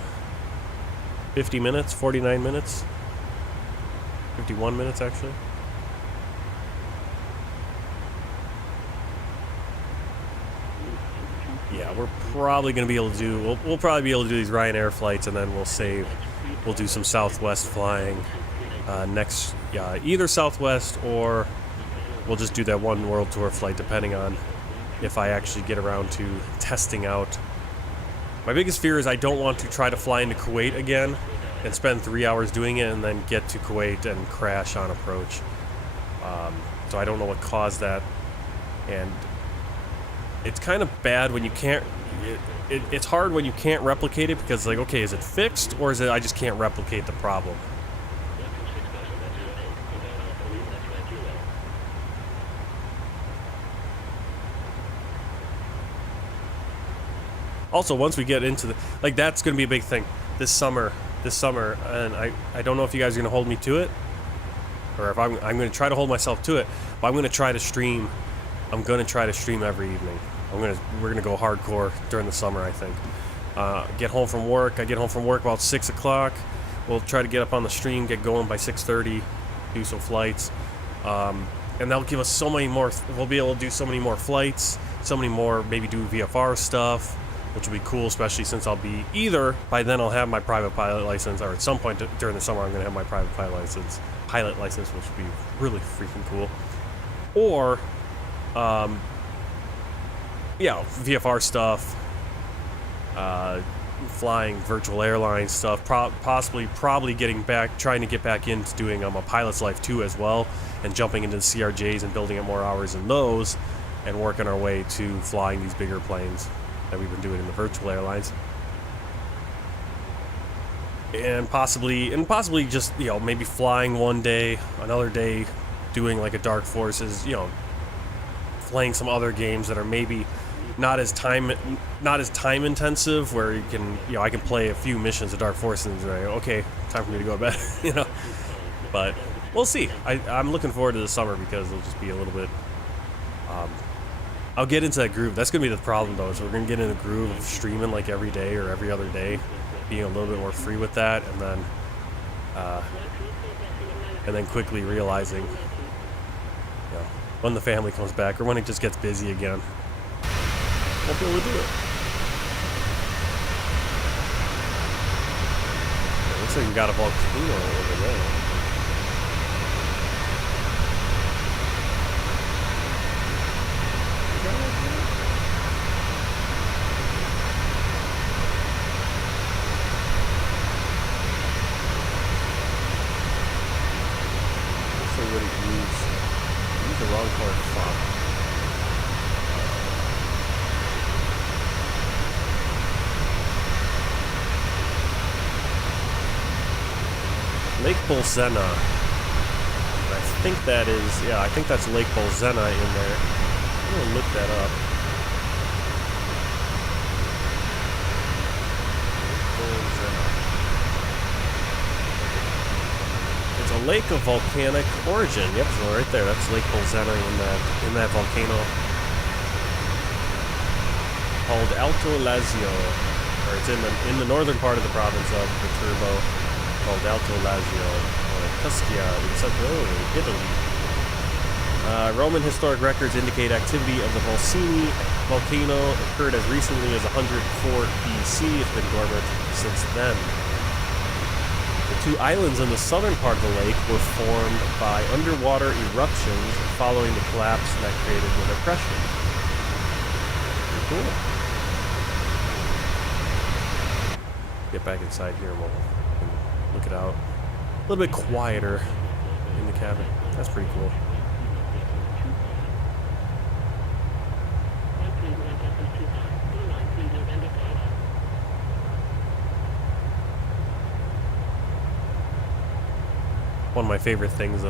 50 minutes, 49 minutes, 51 minutes actually. Yeah, we're probably gonna be able to do. We'll probably be able to do these Ryanair flights, and then we'll do some Southwest flying next. Yeah, either Southwest or we'll just do that one world tour flight, depending on if I actually get around to testing out. My biggest fear is I don't want to try to fly into Kuwait again and spend 3 hours doing it and then get to Kuwait and crash on approach. So I don't know what caused that, and it's kind of bad when you can't. It's hard when you can't replicate it because, like, okay, is it fixed or is it I just can't replicate the problem? Also, once we get into the, like, that's going to be a big thing this summer, and I don't know if you guys are going to hold me to it, or if I'm going to try to hold myself to it, but I'm going to try to stream. I'm going to try to stream every evening. We're going to go hardcore during the summer, I think. Get home from work. I get home from work about 6 o'clock. We'll try to get up on the stream, get going by 6:30, do some flights, and that'll give us so many more. We'll be able to do so many more flights, so many more, maybe do VFR stuff, which will be cool, especially since I'll be either by then I'll have my private pilot license, or at some point during the summer I'm going to have my private pilot license, which would be really freaking cool. Or, VFR stuff, flying virtual airline stuff, probably trying to get back into doing a pilot's life too as well, and jumping into the CRJs and building up more hours in those, and working our way to flying these bigger planes that we've been doing in the virtual airlines, and possibly just maybe flying one day, another day doing like a Dark Forces, playing some other games that are maybe not as time intensive, where you can I can play a few missions of Dark Forces and say, okay, time for me to go to bed, But we'll see. I'm looking forward to the summer because it'll just be a little bit. I'll get into that groove. That's gonna be the problem though. So we're gonna get in a groove of streaming like every day or every other day, being a little bit more free with that, and then And then quickly realizing, you know, when the family comes back or when it just gets busy again, won't be able to do it. It looks like we got a volcano over there. The wrong color font. Lake Bolsena. I think that is, yeah, I think that's Lake Bolsena in there. I'm gonna look that up. It's a lake of volcanic origin. Yep, so right there, that's Lake Bolsena in that volcano called Alto Lazio, or it's in the northern part of the province of Viterbo, called Alto Lazio, or Tuscia in central Italy. Roman historic records indicate activity of the Volsini volcano occurred as recently as 104 BC. It's been dormant since then. The two islands in the southern part of the lake were formed by underwater eruptions following the collapse that created the depression. Pretty cool. Get back inside here and we'll look it out. A little bit quieter in the cabin. That's pretty cool. One of my favorite things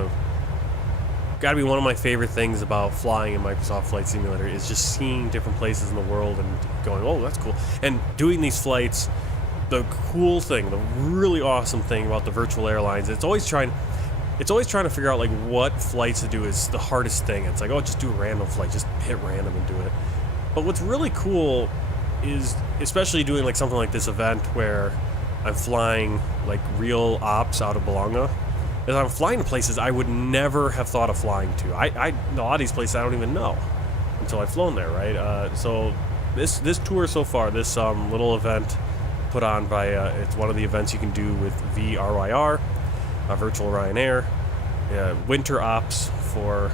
gotta be one of my favorite things about flying in Microsoft Flight Simulator is just seeing different places in the world and going, oh, that's cool. And doing these flights, the cool thing, the really awesome thing about the virtual airlines, it's always trying to figure out like what flights to do is the hardest thing. It's like, oh, just do a random flight, just hit random and do it. But what's really cool is, especially doing like something like this event where I'm flying like real ops out of Bologna, is I'm flying to places I would never have thought of flying to. A lot of these places I don't even know until I've flown there, right? So this tour so far, this little event put on by, it's one of the events you can do with vRYR, Virtual Ryanair, winter ops for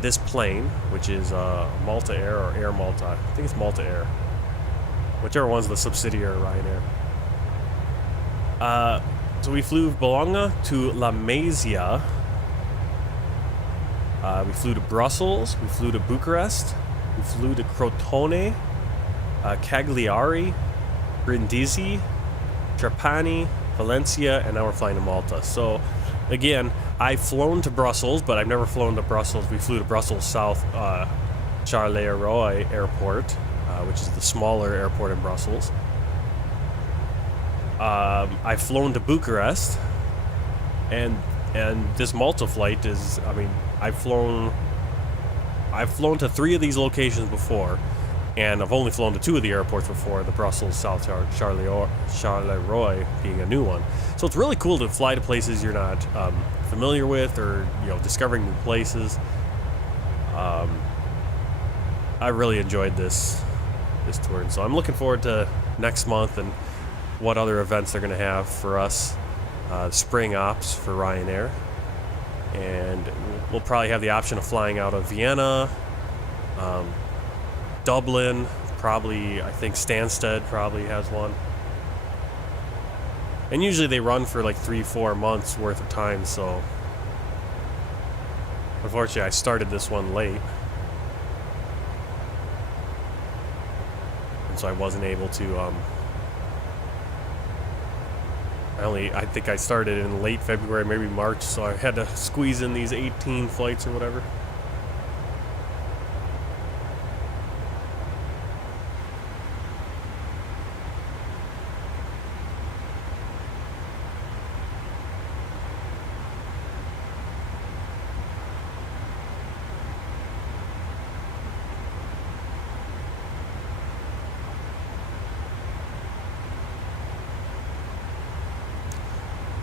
this plane, which is Malta Air or Air Malta. I think it's Malta Air. Whichever one's the subsidiary of Ryanair. So we flew Bologna to La Masia. We flew to Brussels. We flew to Bucharest. We flew to Crotone, Cagliari, Brindisi, Trapani, Valencia, and now we're flying to Malta. So, again, I've flown to Brussels, but I've never flown to Brussels. We flew to Brussels South Charleroi Airport, which is the smaller airport in Brussels. I've flown to Bucharest, and this Malta flight is, I mean, I've flown to 3 of these locations before, and I've only flown to 2 of the airports before, the Brussels South Charleroi being a new one. So it's really cool to fly to places you're not familiar with, or, you know, discovering new places. I really enjoyed this tour, and so I'm looking forward to next month and what other events they're going to have for us. Spring ops for Ryanair, and we'll probably have the option of flying out of Vienna, Dublin, probably, I think Stansted probably has one, and usually they run for like 3-4 months worth of time, so unfortunately I started this one late, and so I wasn't able to I think I started in late February, maybe March, so I had to squeeze in these 18 flights or whatever.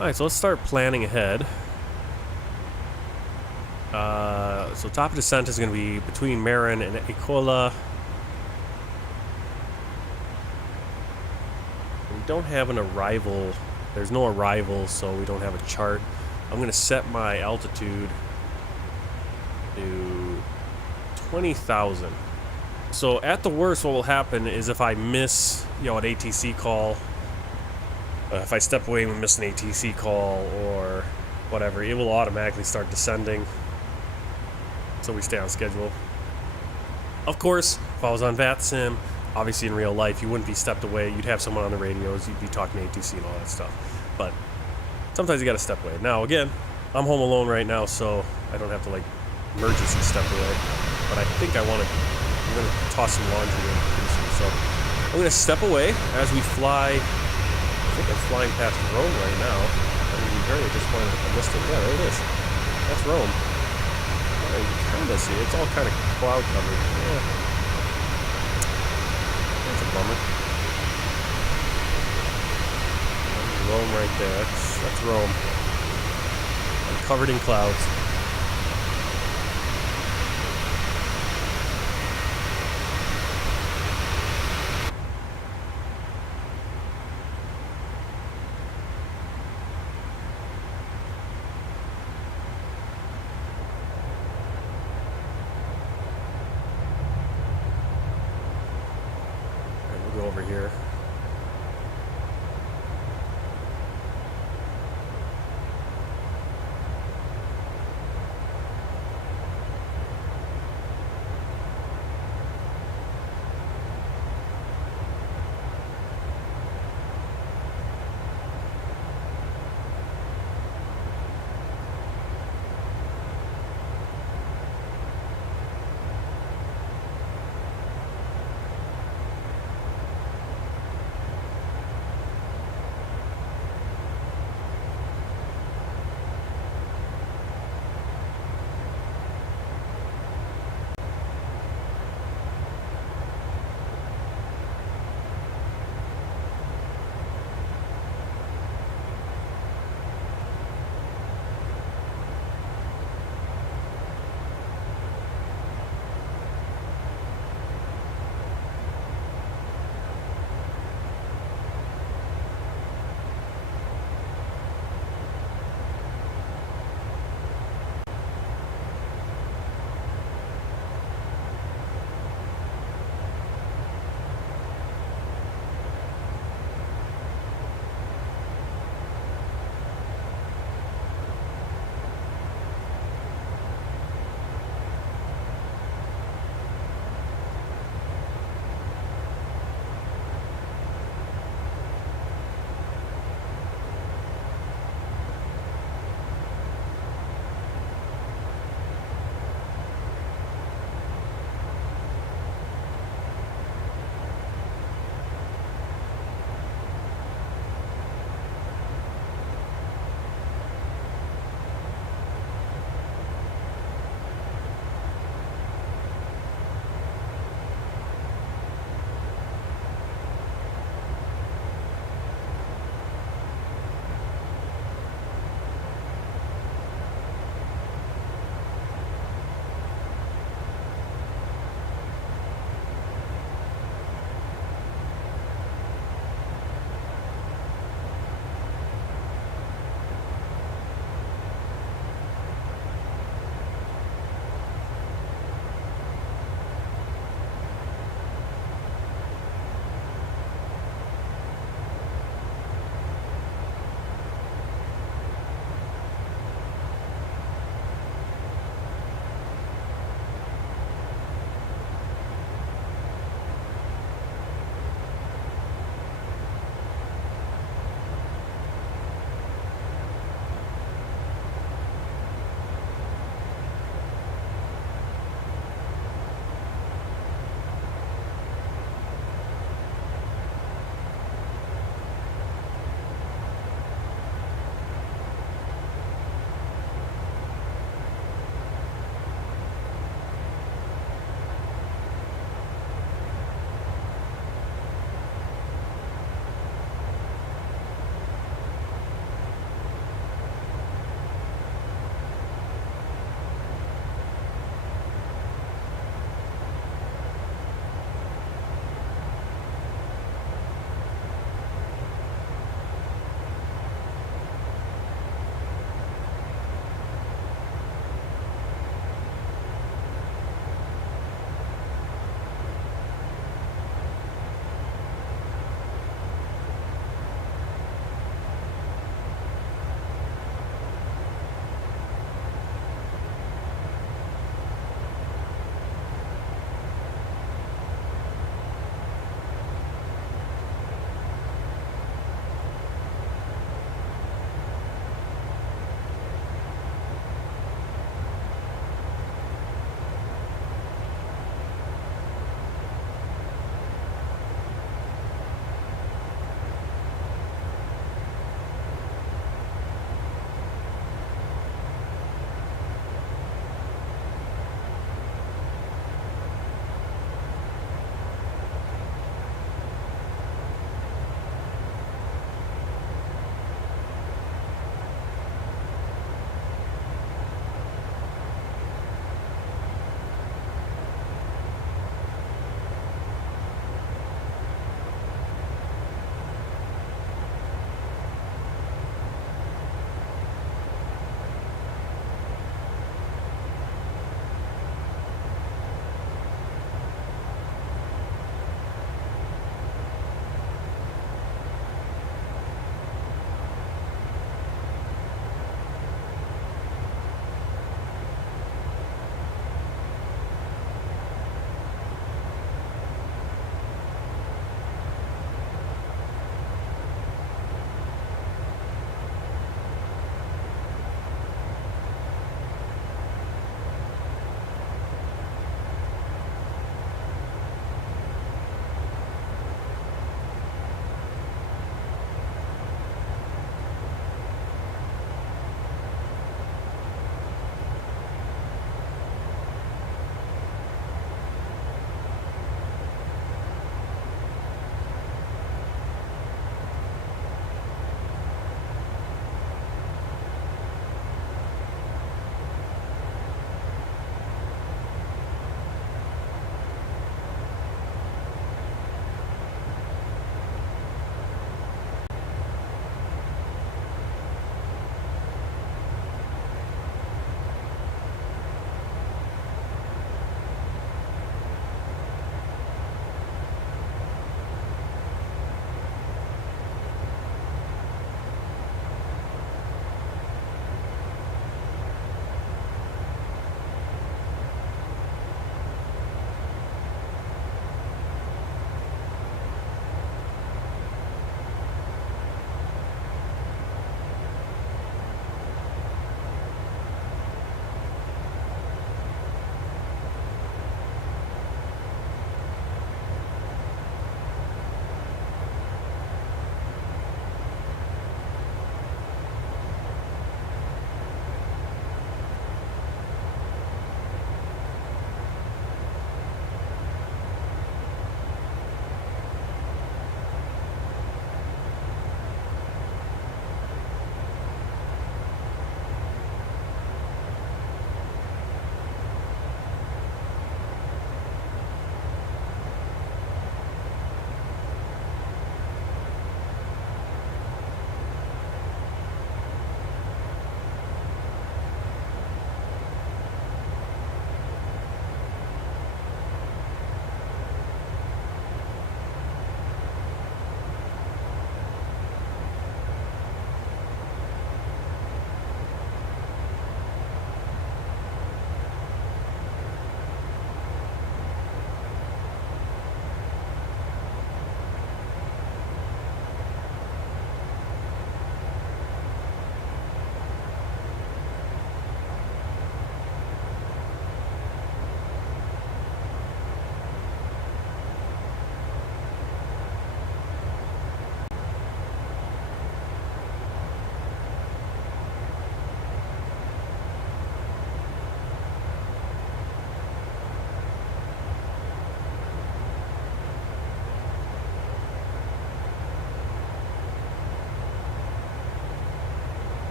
Alright, so let's start planning ahead. So top of descent is going to be between Marin and Ecola. We don't have an arrival. There's no arrival, so we don't have a chart. I'm going to set my altitude to 20,000. So at the worst, what will happen is if I miss, an ATC call, if I step away and miss an ATC call or whatever, it will automatically start descending. So we stay on schedule. Of course, if I was on VATSIM, obviously in real life, you wouldn't be stepped away. You'd have someone on the radios. You'd be talking ATC and all that stuff. But sometimes you got to step away. Now, again, I'm home alone right now, so I don't have to, emergency step away. But I think I'm going to toss some laundry in pretty soon. So I'm going to step away as we fly. I think I'm flying past Rome right now. I'm going to be very disappointed if I missed it. Yeah, there it is. That's Rome. I kind of see it. It's all kind of cloud covered. Yeah. That's a bummer. There's Rome right there. That's Rome. I'm covered in clouds. Over here.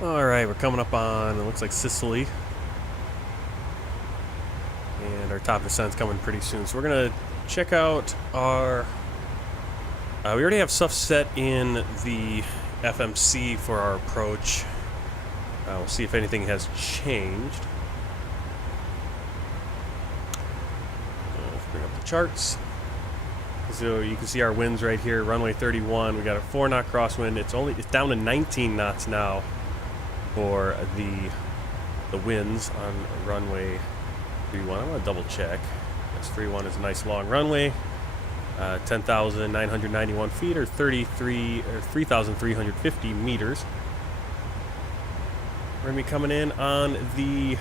All right, we're coming up on, it looks like Sicily. And our top descent's coming pretty soon. So we're going to check out our... we already have stuff set in the FMC for our approach. We'll see if anything has changed. Let's bring up the charts. So you can see our winds right here, runway 31. We got a 4-knot crosswind. It's down to 19 knots now for the winds on runway 31. I want to double check. Yes, 31 is a nice long runway. 10,991 feet or 3,350 meters. We're going to be coming in on the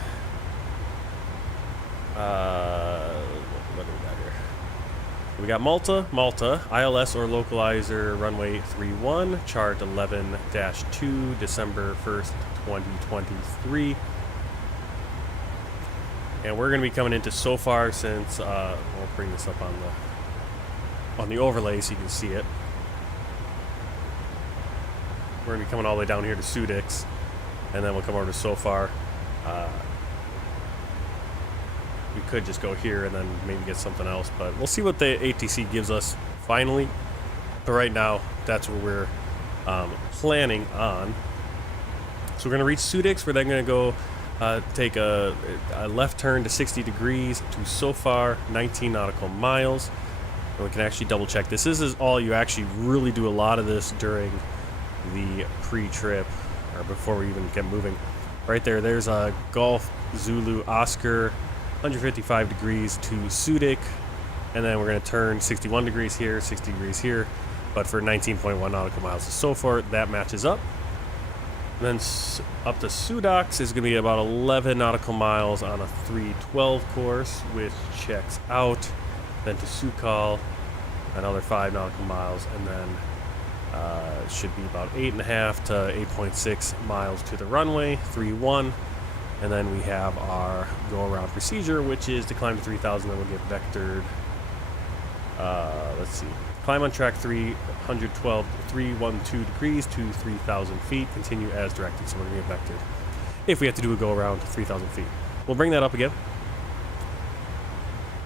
what do we got here? We got Malta, ILS or localizer runway 31, chart 11-2, December 1st, 2023. And we're going to be coming into so far since we'll bring this up on the overlay so you can see it. We're going to be coming all the way down here to Sudix, and then we'll come over to so far. We could just go here and then maybe get something else, but we'll see what the ATC gives us finally. But right now, that's what we're planning on. So we're going to reach Sudix. We're then going to go take a left turn to 60 degrees to so far 19 nautical miles. And we can actually double check. This is all you actually really do a lot of this during the pre-trip or before we even get moving. Right there, there's a Golf Zulu Oscar 155 degrees to Sudik, and then we're going to turn 61 degrees here, 60 degrees here, but for 19.1 nautical miles. So far, that matches up. And then up to Sudax is going to be about 11 nautical miles on a 312 course, which checks out. Then to Sukal, another 5 nautical miles, and then it should be about 8.5 to 8.6 miles to the runway, 31. And then we have our go-around procedure, which is to climb to 3,000, then we'll get vectored. Let's see. Climb on track 312 degrees to 3,000 feet. Continue as directed, so we're going to get vectored. If we have to do a go-around 3,000 feet. We'll bring that up again.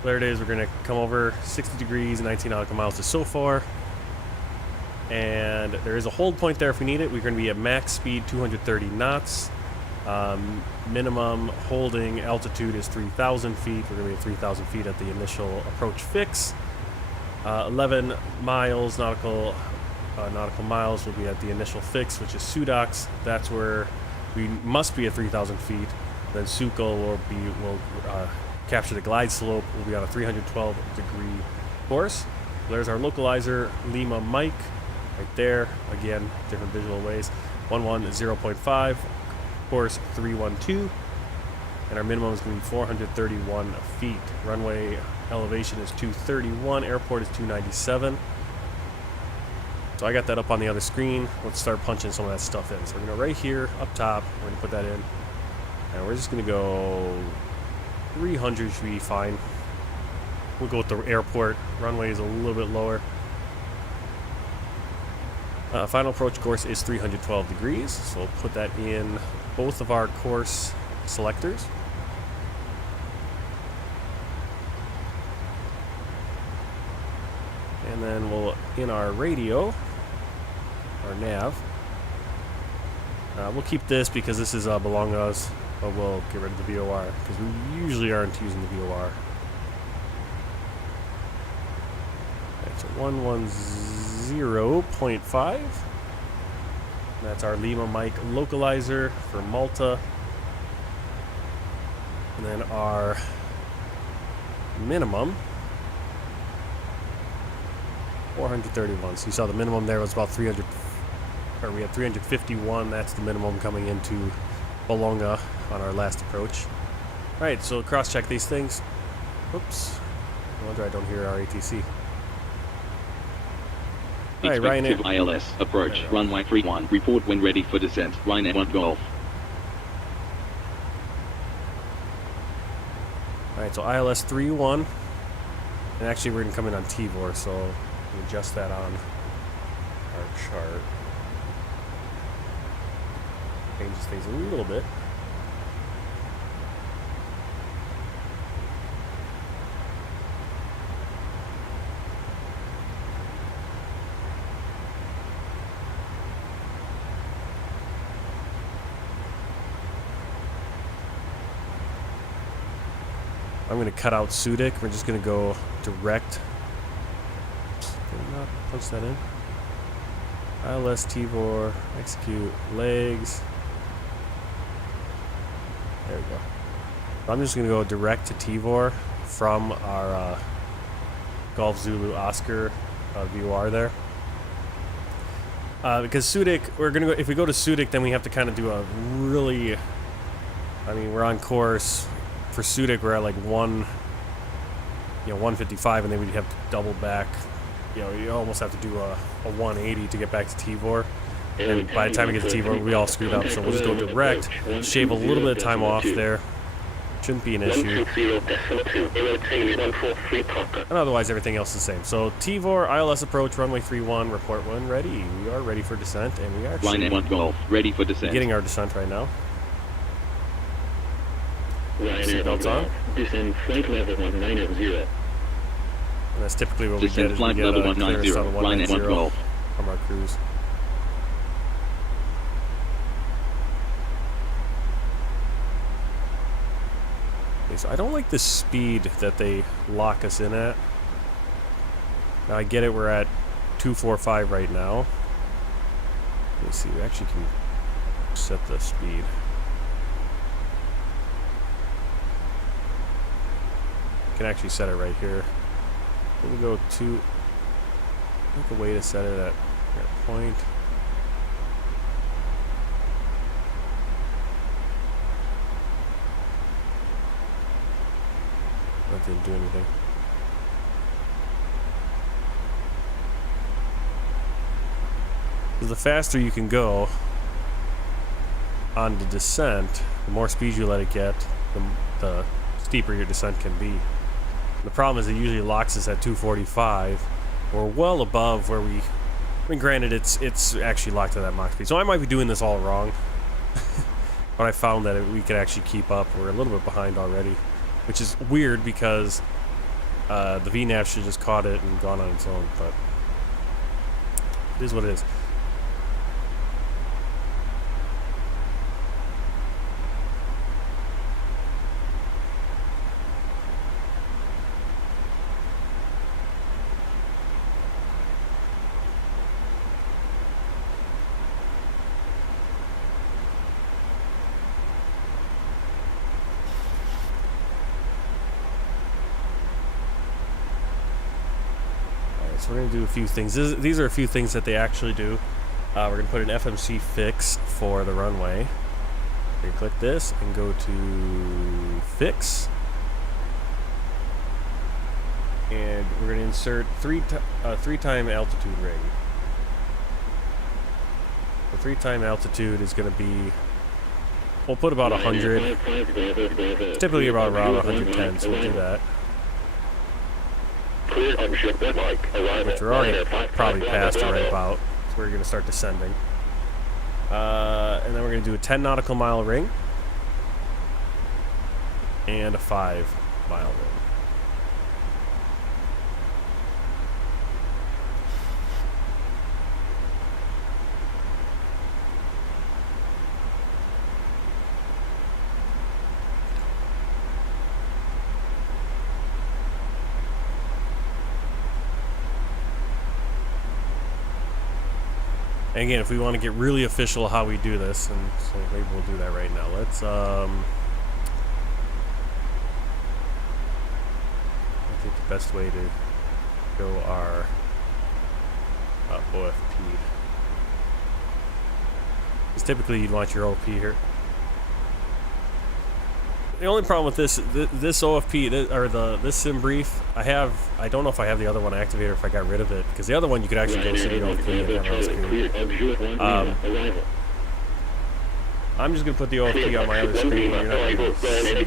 There it is. We're going to come over 60 degrees, 19 nautical miles to so far. And there is a hold point there if we need it. We're going to be at max speed, 230 knots. Minimum holding altitude is 3,000 feet. We're going to be at 3,000 feet at the initial approach fix. 11 miles nautical miles will be at the initial fix, which is Sudax. That's where we must be at 3,000 feet. Then Sukal will capture the glide slope. We'll be on a 312 degree course. There's our localizer Lima Mike right there. Again, different visual ways. 110.5. Course 312, and our minimum is going to be 431 feet. Runway elevation is 231, airport is 297. So I got that up on the other screen. Let's start punching some of that stuff in. So we're going to right here up top, we're going to put that in, and we're just going to go 300 should be fine. We'll go with the airport. Runway is a little bit lower. Final approach course is 312 degrees, so we'll put that in both of our course selectors. And then we'll, in our radio, our nav, we'll keep this because this is Bologna's, but we'll get rid of the VOR because we usually aren't using the VOR. Right, so 110.5. That's our Lima Mike localizer for Malta. And then our minimum, 431. So you saw the minimum there was about 300, or we had 351. That's the minimum coming into Bologna on our last approach. All right, so cross-check these things. Oops. No wonder I don't hear our ATC. All right, Expected Ryanair. ILS approach runway 31. Report when ready for descent. Ryanair 1 Golf. All right, so ILS 3-1, and actually we're gonna come in on TVOR, so we'll adjust that on our chart. changes things a little bit. I'm going to cut out Sudic. We're just going to go direct. Did I not punch that in? ILS TVOR, execute legs. There we go. I'm just going to go direct to TVOR from our Golf Zulu Oscar vRYR there. Because Sudic, we're going to go, if we go to Sudic, then we have to kind of do a really, I mean, we're on course. For Sudic, we're at like 155, and then we'd have to double back. You know, you almost have to do a 180 to get back to TVOR. And by the time we get to TVOR, we all screwed up. So we'll just go direct, shave a little bit of time off there. Shouldn't be an issue. And otherwise, everything else is the same. So TVOR, ILS approach, runway 31, report when ready. We are ready for descent, and we are Line 1 Golf, ready for descent. getting our descent right now. Seatbelts on. Descend flight level 190. And that's typically what Descend we get, is flight we get level a clearance on 190, line 1 Golf. from our cruise. Okay, so I don't like the speed that they lock us in at. Now I get it, we're at 245 right now. Let's see, we actually can set the speed. Can actually set it right here. Let me go to make a way to set it at that point. That didn't do anything. The faster you can go on the descent, the more speed you let it get, the steeper your descent can be. The problem is it usually locks us at 245. We're well above where we... I mean, granted, it's actually locked at that Mach speed. So I might be doing this all wrong. But I found that we could actually keep up. We're a little bit behind already. Which is weird because the VNAV should have just caught it and gone on its own. But it is what it is. So we're going to do a few things. These are a few things that they actually do. We're going to put an FMC fix for the runway. You click this and go to fix. And we're going to insert three-time altitude ring. The three-time altitude is going to be, we'll put about 100. It's typically around 110, so we'll do that. Which we're already probably past it right about. So we're going to start descending. And then we're going to do a 10 nautical mile ring. And a 5 mile ring. And again, if we want to get really official how we do this, and so maybe we'll do that right now. Let's I think the best way to go our OFP is typically you'd want your OFP here. The only problem with this OFP this sim brief, I don't know if I have the other one activated or if I got rid of it, because the other one you could actually go sit OFP and have it on screen. I'm just gonna put the OFP on my other screen. You're not gonna see it. Actually, we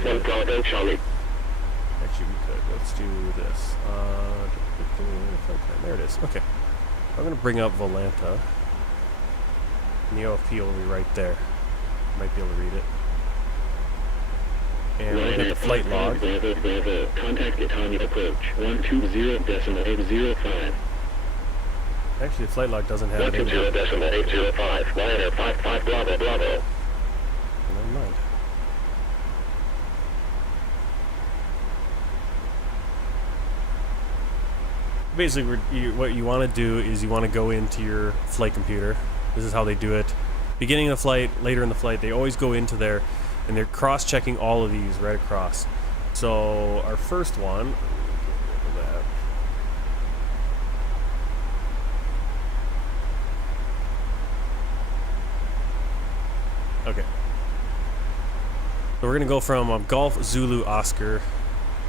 could. Let's do this. There it is. Okay. I'm gonna bring up Volanta, and the OFP will be right there. Might be able to read it. And we'll look at the flight log. Bravo, contact Italian approach 120.805. Actually, the flight log doesn't have it in there. 120.805. Ryanair 55 Bravo, Bravo. Never mind. Basically, what you want to do is you want to go into your flight computer. This is how they do it. Beginning of the flight, later in the flight, they always go into there, and they're cross-checking all of these right across. So our first one, okay. So we're gonna go from Golf Zulu Oscar,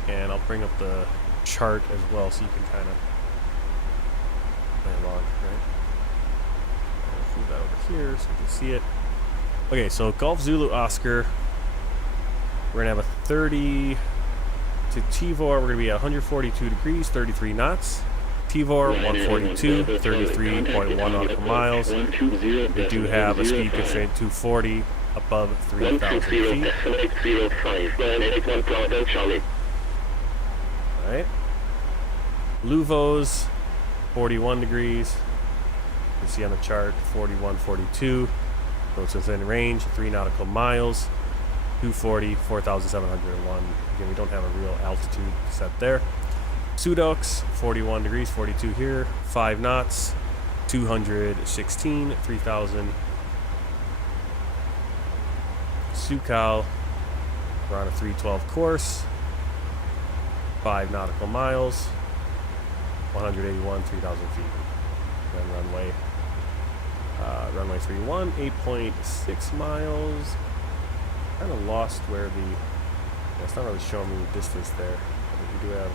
and I'll bring up the chart as well so you can kind of play along, right? I'll move that over here so you can see it. Okay, so Golf Zulu Oscar, we're gonna have a 30 to TVOR, we're gonna be at 142 degrees, 33 knots. TVOR 142, 33.1 nautical miles. We do have a speed constraint 240 above 3,000 feet. Alright. Luvos 41 degrees. You can see on the chart 41, 42. So it's within range, 3 nautical miles. 240, 4,701. Again, we don't have a real altitude set there. Sudox, 41 degrees, 42 here, 5 knots, 216, 3,000. Sucal, we're on a 312 course, 5 nautical miles, 181, 3,000 feet. Then runway 31, 8.6 miles. Kind of lost where the, it's not really showing me the distance there. But we do have,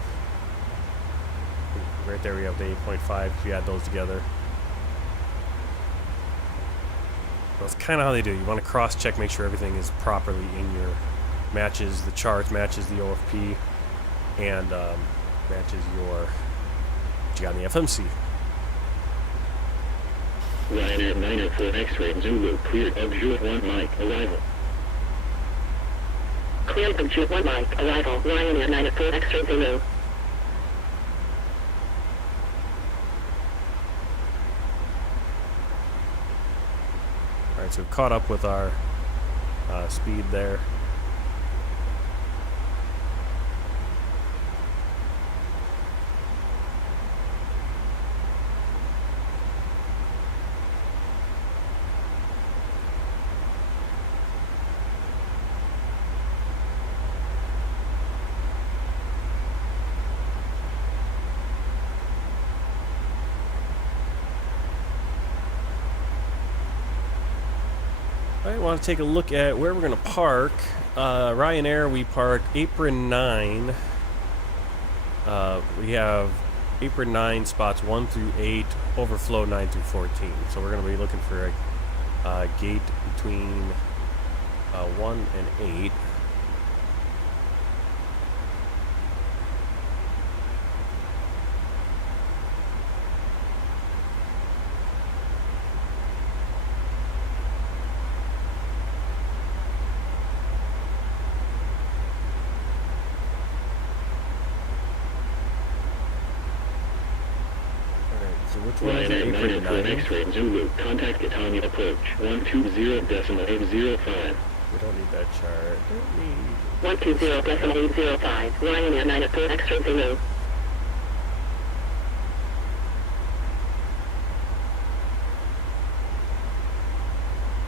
right there we have the 8.5 if you add those together. That's kind of how they do. You want to cross-check, make sure everything is properly in your, matches the chart, matches the OFP, and matches your, what you got in the FMC. Ryanair 904 X-ray Zulu, cleared of Juliet 1 Mike, arrival. Cleared of Juliet 1 Mike, arrival, Ryanair 904 X-ray Zulu. Alright, so we've caught up with our speed there. I want to take a look at where we're going to park. Ryanair, we park apron 9. We have apron 9 spots 1 through 8, overflow 9 through 14. So we're going to be looking for a gate between 1 and 8. Which one is it? Ryanair Apron 904 9? X-ray Zulu, contact Italian approach 120.805. We don't need that chart. 120.805, Ryanair 904 X-ray Zulu.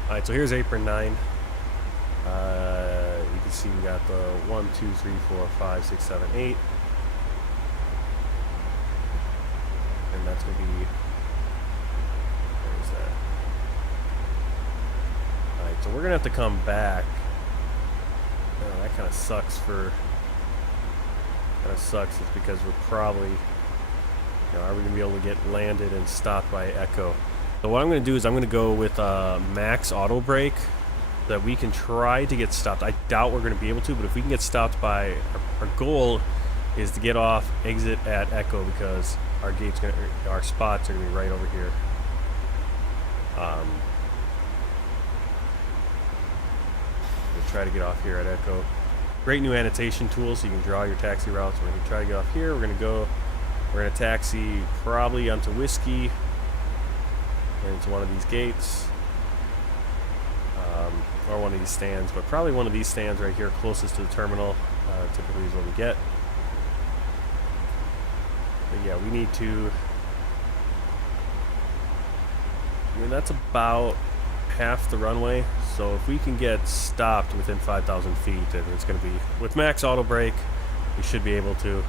Alright, so here's apron 9. You can see we got the 1, 2, 3, 4, 5, 6, 7, 8. And that's going to be, where is that? Alright, so we're going to have to come back. Oh, that kind of sucks is because we're probably, are we going to be able to get landed and stopped by Echo? So what I'm going to do is I'm going to go with max auto brake so that we can try to get stopped. I doubt we're going to be able to, but if we can get stopped by, our goal is to get off, exit at Echo, because our spots are gonna be right over here. try to get off here at Echo. Great new annotation tool, so you can draw your taxi routes. We're gonna try to get off here. We're gonna taxi probably onto Whiskey and into one of these gates, or one of these stands, but probably one of these stands right here, closest to the terminal. Typically is what we get. But yeah, we need to. I mean, that's about half the runway, so if we can get stopped within 5,000 feet, and it's going to be with max auto brake, we should be able to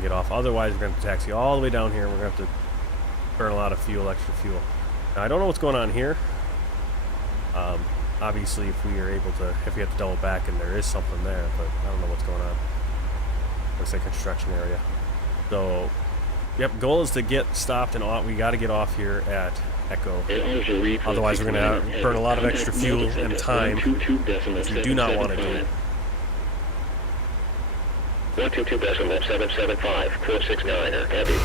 get off. Otherwise, we're going to taxi all the way down here, and we're going to have to burn a lot of fuel, extra fuel. Now, I don't know what's going on here. Obviously, if we are able to, if we have to double back, and there is something there, but I don't know what's going on. Looks like construction area. So, yep, goal is to get stopped, and we got to get off here at Echo. Otherwise, we're going to burn a lot of extra fuel and time, which we do not want to do. 122.775, 469, heavy.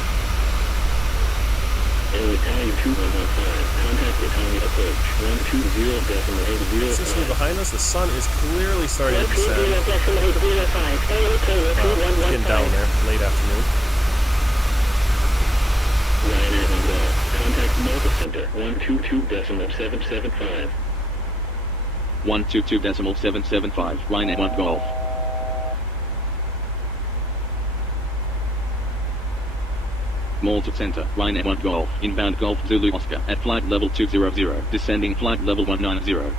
And Italian 2115, contact Italian approach, 120.80. Consistently behind us, the sun is clearly starting to descend. Getting down there, late afternoon. Ryanair on wall. Contact Malta Center, 122.775. 122.775, Ryanair 1 Golf. Malta Center, Ryanair 1 Golf, inbound Golf Zulu Oscar, at flight level 200, descending flight level 190.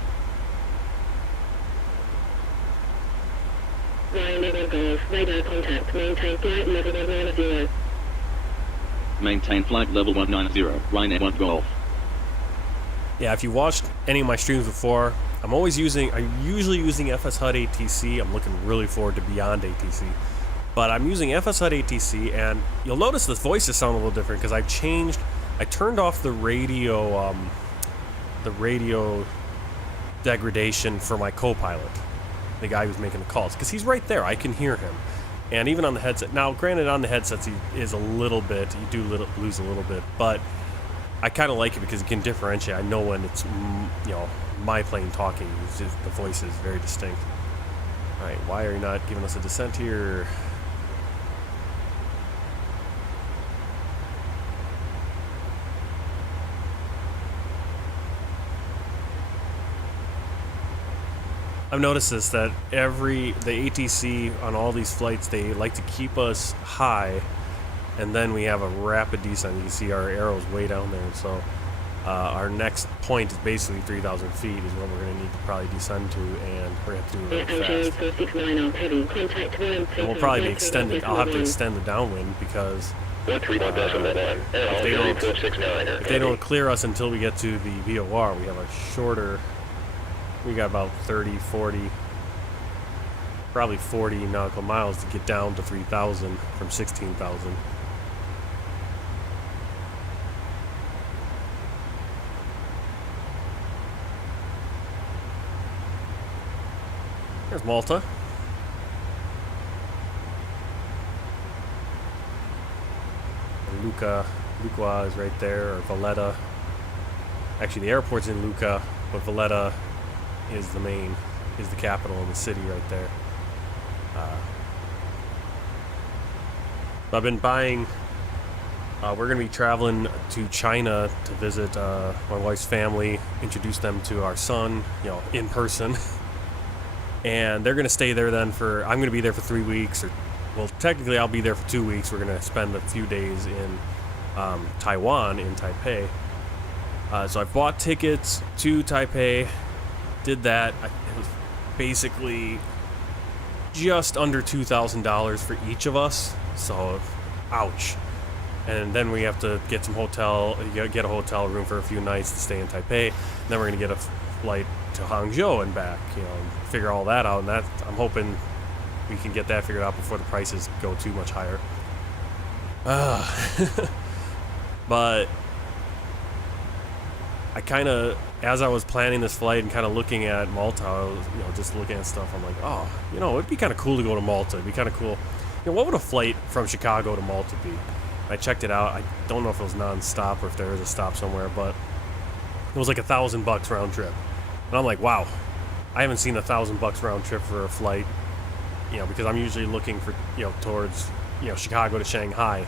Ryanair 1 Golf, radar contact, maintain flight level 190. Maintain flight level 190, Ryanair 1 Golf. Yeah, if you watched any of my streams before, I'm usually using FS-HUD ATC. I'm looking really forward to Beyond ATC. But I'm using FS-HUD ATC, and you'll notice the voices sound a little different because I turned off the radio degradation for my co-pilot, the guy who's making the calls, because he's right there. I can hear him. And even on the headset, now granted on the headsets he is a little bit, you do lose a little bit, but I kind of like it because you can differentiate. I know when it's, my plane talking, it's just, the voice is very distinct. Alright, why are you not giving us a descent here? I've noticed this, that the ATC on all these flights, they like to keep us high, and then we have a rapid descent. You can see our arrows way down there, so our next point is basically 3,000 feet is what we're going to need to probably descend to, and we're going to have to do it really fast. And we'll probably be extended. I'll have to extend the downwind because if they don't clear us until we get to the VOR, we have a shorter. We got about 30, 40, probably 40 nautical miles to get down to 3,000 from 16,000. There's Malta. And Luqa is right there, or Valletta. Actually, the airport's in Luqa, but Valletta is the capital of the city right there. I've been buying, we're going to be traveling to China to visit my wife's family, introduce them to our son, in person. And they're going to stay there then I'm going to be there for 3 weeks, well, technically I'll be there for 2 weeks. We're going to spend a few days in Taiwan, in Taipei. So I bought tickets to Taipei. Did that. It was basically just under $2,000 for each of us. So, ouch. And then we have to get get a hotel room for a few nights to stay in Taipei. And then we're gonna get a flight to Hangzhou and back. Figure all that out. And I'm hoping we can get that figured out before the prices go too much higher. But I kind of, as I was planning this flight and kind of looking at Malta, I was, just looking at stuff, I'm like, oh, it'd be kind of cool to go to Malta. It'd be kind of cool. What would a flight from Chicago to Malta be? I checked it out. I don't know if it was non-stop or if there is a stop somewhere, but it was like $1,000 round trip. And I'm like, wow, I haven't seen $1,000 round trip for a flight, you know, because I'm usually looking for, you know, towards, you know, Chicago to Shanghai.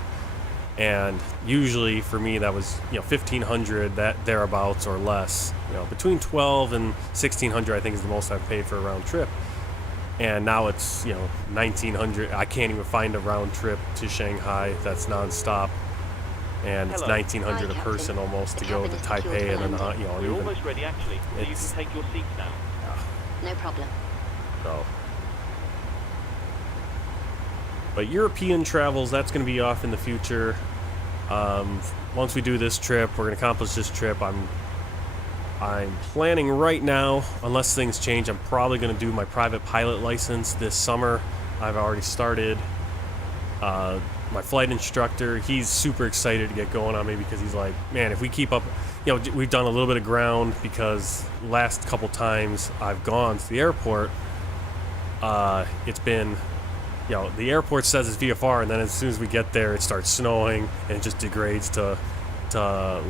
And usually for me that was, you know, 1,500, that thereabouts or less. You know, between 12 and 1,600 I think is the most I've paid for a round trip. And now it's, you know, 1,900. I can't even find a round trip to Shanghai that's nonstop. And it's 1,900 a person almost to go to Taipei and then, you know, We're almost ready, actually, so you can take your seats now. No problem. So. But European travels, that's going to be off in the future. Once we do this trip, we're going to accomplish this trip. I'm planning right now, unless things change, I'm probably going to do my private pilot license this summer. I've already started. My flight instructor, he's super excited to get going on me because he's like, man, if we keep up, you know, we've done a little bit of ground because last couple times I've gone to the airport, it's been, you know, the airport says it's VFR, and then as soon as we get there, it starts snowing and it just degrades to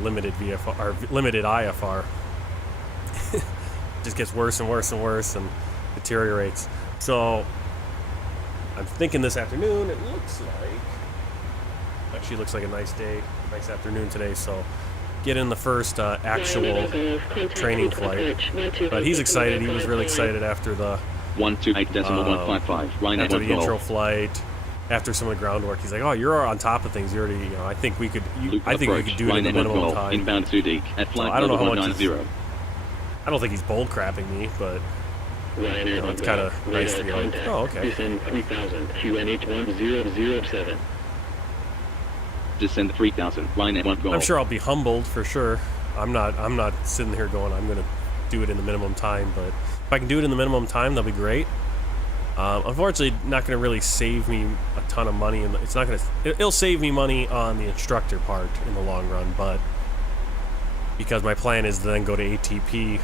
limited VFR or limited IFR. Just gets worse and worse and worse and deteriorates. So I'm thinking this afternoon, it looks like a nice day, nice afternoon today, so get in the first actual training flight. But he's excited. He was really excited after the 128.155 Ryanair after the 1 intro Golf. flight, after some of the groundwork. He's like, "Oh, you're on top of things. You already, you know, I think we could do it in the minimum time." Inbound 2D at flight I don't know level how much 190. I don't think he's bold crapping me, but Ryanair you know, it's kind of nice to be like, "Oh, okay." Descend 3000, QNH 1007. Descend 3000 Ryanair 1 Golf. I'm sure I'll be humbled for sure. I'm not sitting here going, I'm going to do it in the minimum time, but if I can do it in the minimum time, that'll be great. Unfortunately, not going to really save me a ton of money, and it's not going to. It'll save me money on the instructor part in the long run, but because my plan is to then go to ATP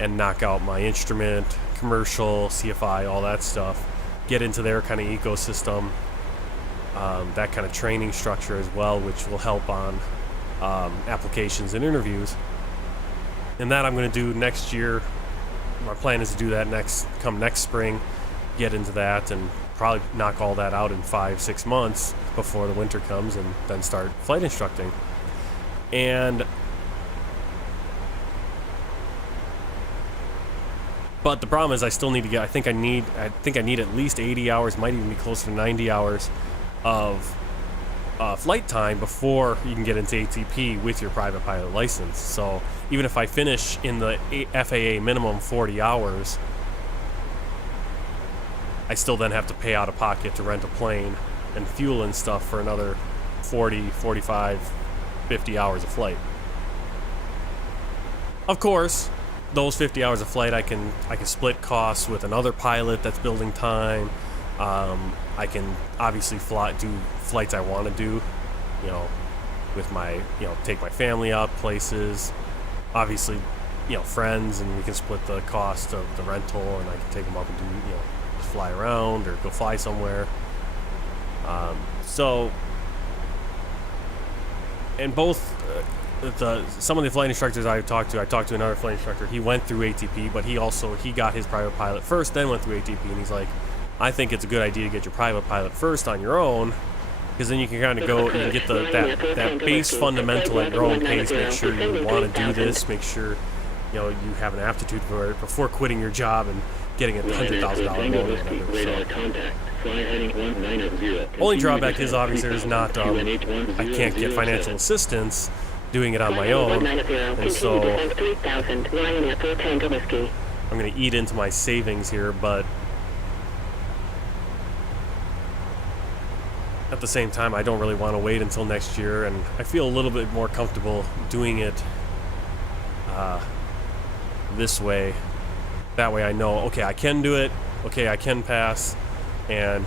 and knock out my instrument, commercial, CFI, all that stuff, get into their kind of ecosystem, that kind of training structure as well, which will help on applications and interviews. And that I'm going to do next year. My plan is to do that next spring, get into that, and probably knock all that out in 5-6 months before the winter comes, and then start flight instructing. But the problem is I still need to get, I think I need at least 80 hours, might even be closer to 90 hours of flight time before you can get into ATP with your private pilot license. So even if I finish in the FAA minimum 40 hours, I still then have to pay out of pocket to rent a plane and fuel and stuff for another 40, 45, 50 hours of flight. Of course, those 50 hours of flight I can split costs with another pilot that's building time. I can obviously do flights I want to do, you know, with my, you know, take my family out places, obviously, you know, friends, and we can split the cost of the rental, and I can take them up and do, you know, fly around or go fly somewhere. So, and both some of the flight instructors I talked to another flight instructor. He went through ATP, but he got his private pilot first, then went through ATP, and he's like, I think it's a good idea to get your private pilot first on your own, because then you can kind of go and get that base fundamental at your own pace. Make sure you want to do this. Make sure, you know, you have an aptitude for it before quitting your job and getting a $100,000 loan or whatever. So, only drawback is obviously there's not I can't get financial assistance doing it on my own, and so I'm going to eat into my savings here, but at the same time, I don't really want to wait until next year, and I feel a little bit more comfortable doing it this way. That way I know, okay, I can do it, okay, I can pass, and,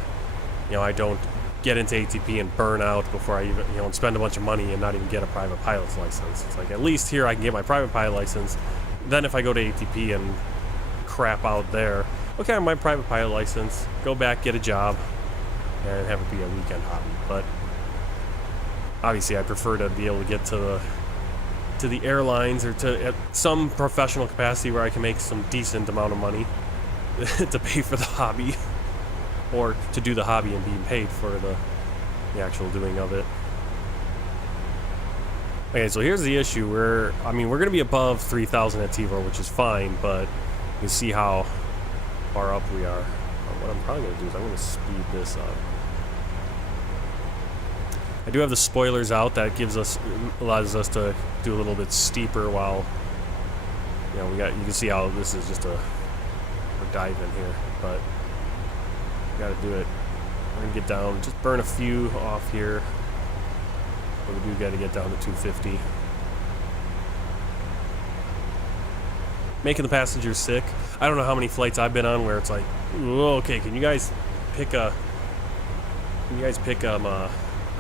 you know, I don't get into ATP and burn out before I even, you know, and spend a bunch of money and not even get a private pilot's license. It's like, at least here I can get my private pilot license. Then if I go to ATP and crap out there, okay, I have my private pilot license, go back, get a job, and have it be a weekend hobby. But obviously I prefer to be able to get to to the airlines or to some professional capacity where I can make some decent amount of money to pay for the hobby, or to do the hobby and being paid for the actual doing of it. Okay, so here's the issue. We're going to be above 3,000 at TVOR, which is fine, but you can see how far up we are. What I'm probably going to do is I'm going to speed this up. I do have the spoilers out. That allows us to do a little bit steeper while, you know, you can see how this is just we're diving here, but we got to do it. We're going to get down, just burn a few off here. But we do got to get down to 250. Making the passengers sick. I don't know how many flights I've been on where it's like, okay, can you guys pick a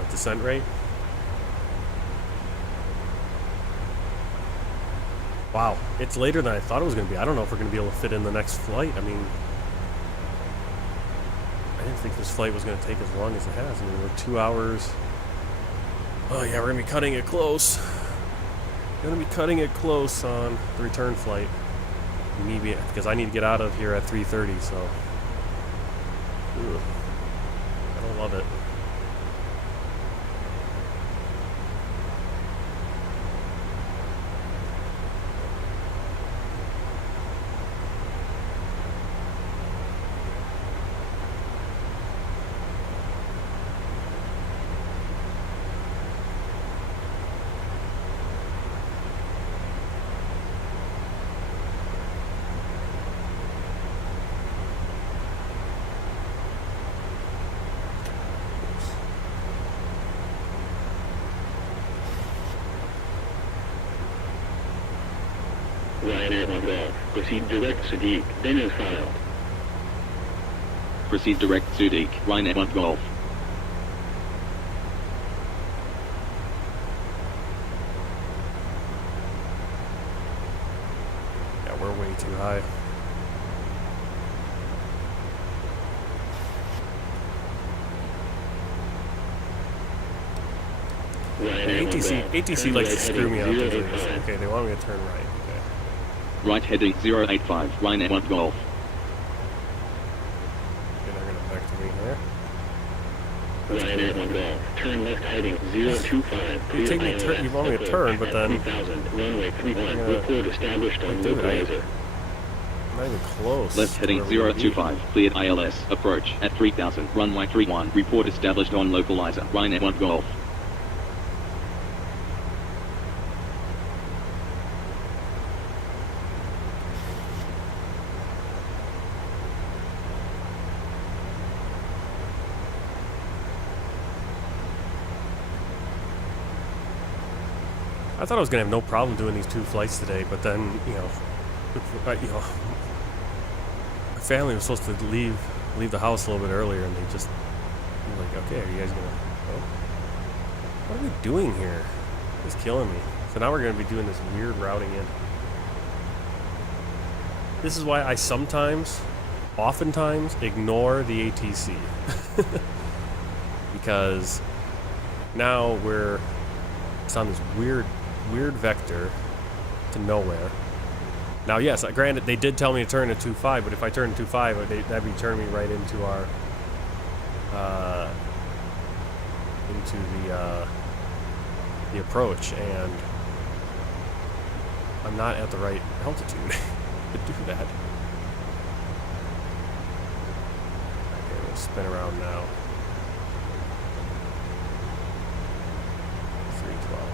descent rate? Wow, it's later than I thought it was going to be. I don't know if we're going to be able to fit in the next flight. I mean, I didn't think this flight was going to take as long as it has. I mean, we're 2 hours. Oh yeah, we're going to be cutting it close. Going to be cutting it close on the return flight. Maybe because I need to get out of here at 3:30, so I don't love it. Ryanair 1 Golf. Proceed direct Sadiq, then as filed. Proceed direct Sadiq, Ryanair 1 Golf. Yeah, we're way too high. ATC likes to screw me up. Okay, they want me to turn right. Okay. Right heading 085, Ryanair 1 Golf. Okay, they're gonna back to me here. Ryanair 1 Golf. Turn left heading 025. You take me you want me to turn, but then 3000. Runway 31. Report established on localizer. I'm not even close. Left heading 025, cleared ILS. Approach at 3000. Runway 31. Report established on localizer. Ryanair 1 Golf. I thought I was gonna have no problem doing these 2 flights today, but then, you know, my family was supposed to leave the house a little bit earlier, and they just were like, okay, are you guys gonna go? What are we doing here? It's killing me. So now we're gonna be doing this weird routing in. This is why I oftentimes ignore the ATC. Because now it's on this weird vector to nowhere. Now, yes, granted, they did tell me to turn to 2.5, but if I turn to 2.5, that'd be turning me right into our into the approach, and I'm not at the right altitude to do that. Okay, we'll spin around now. 312.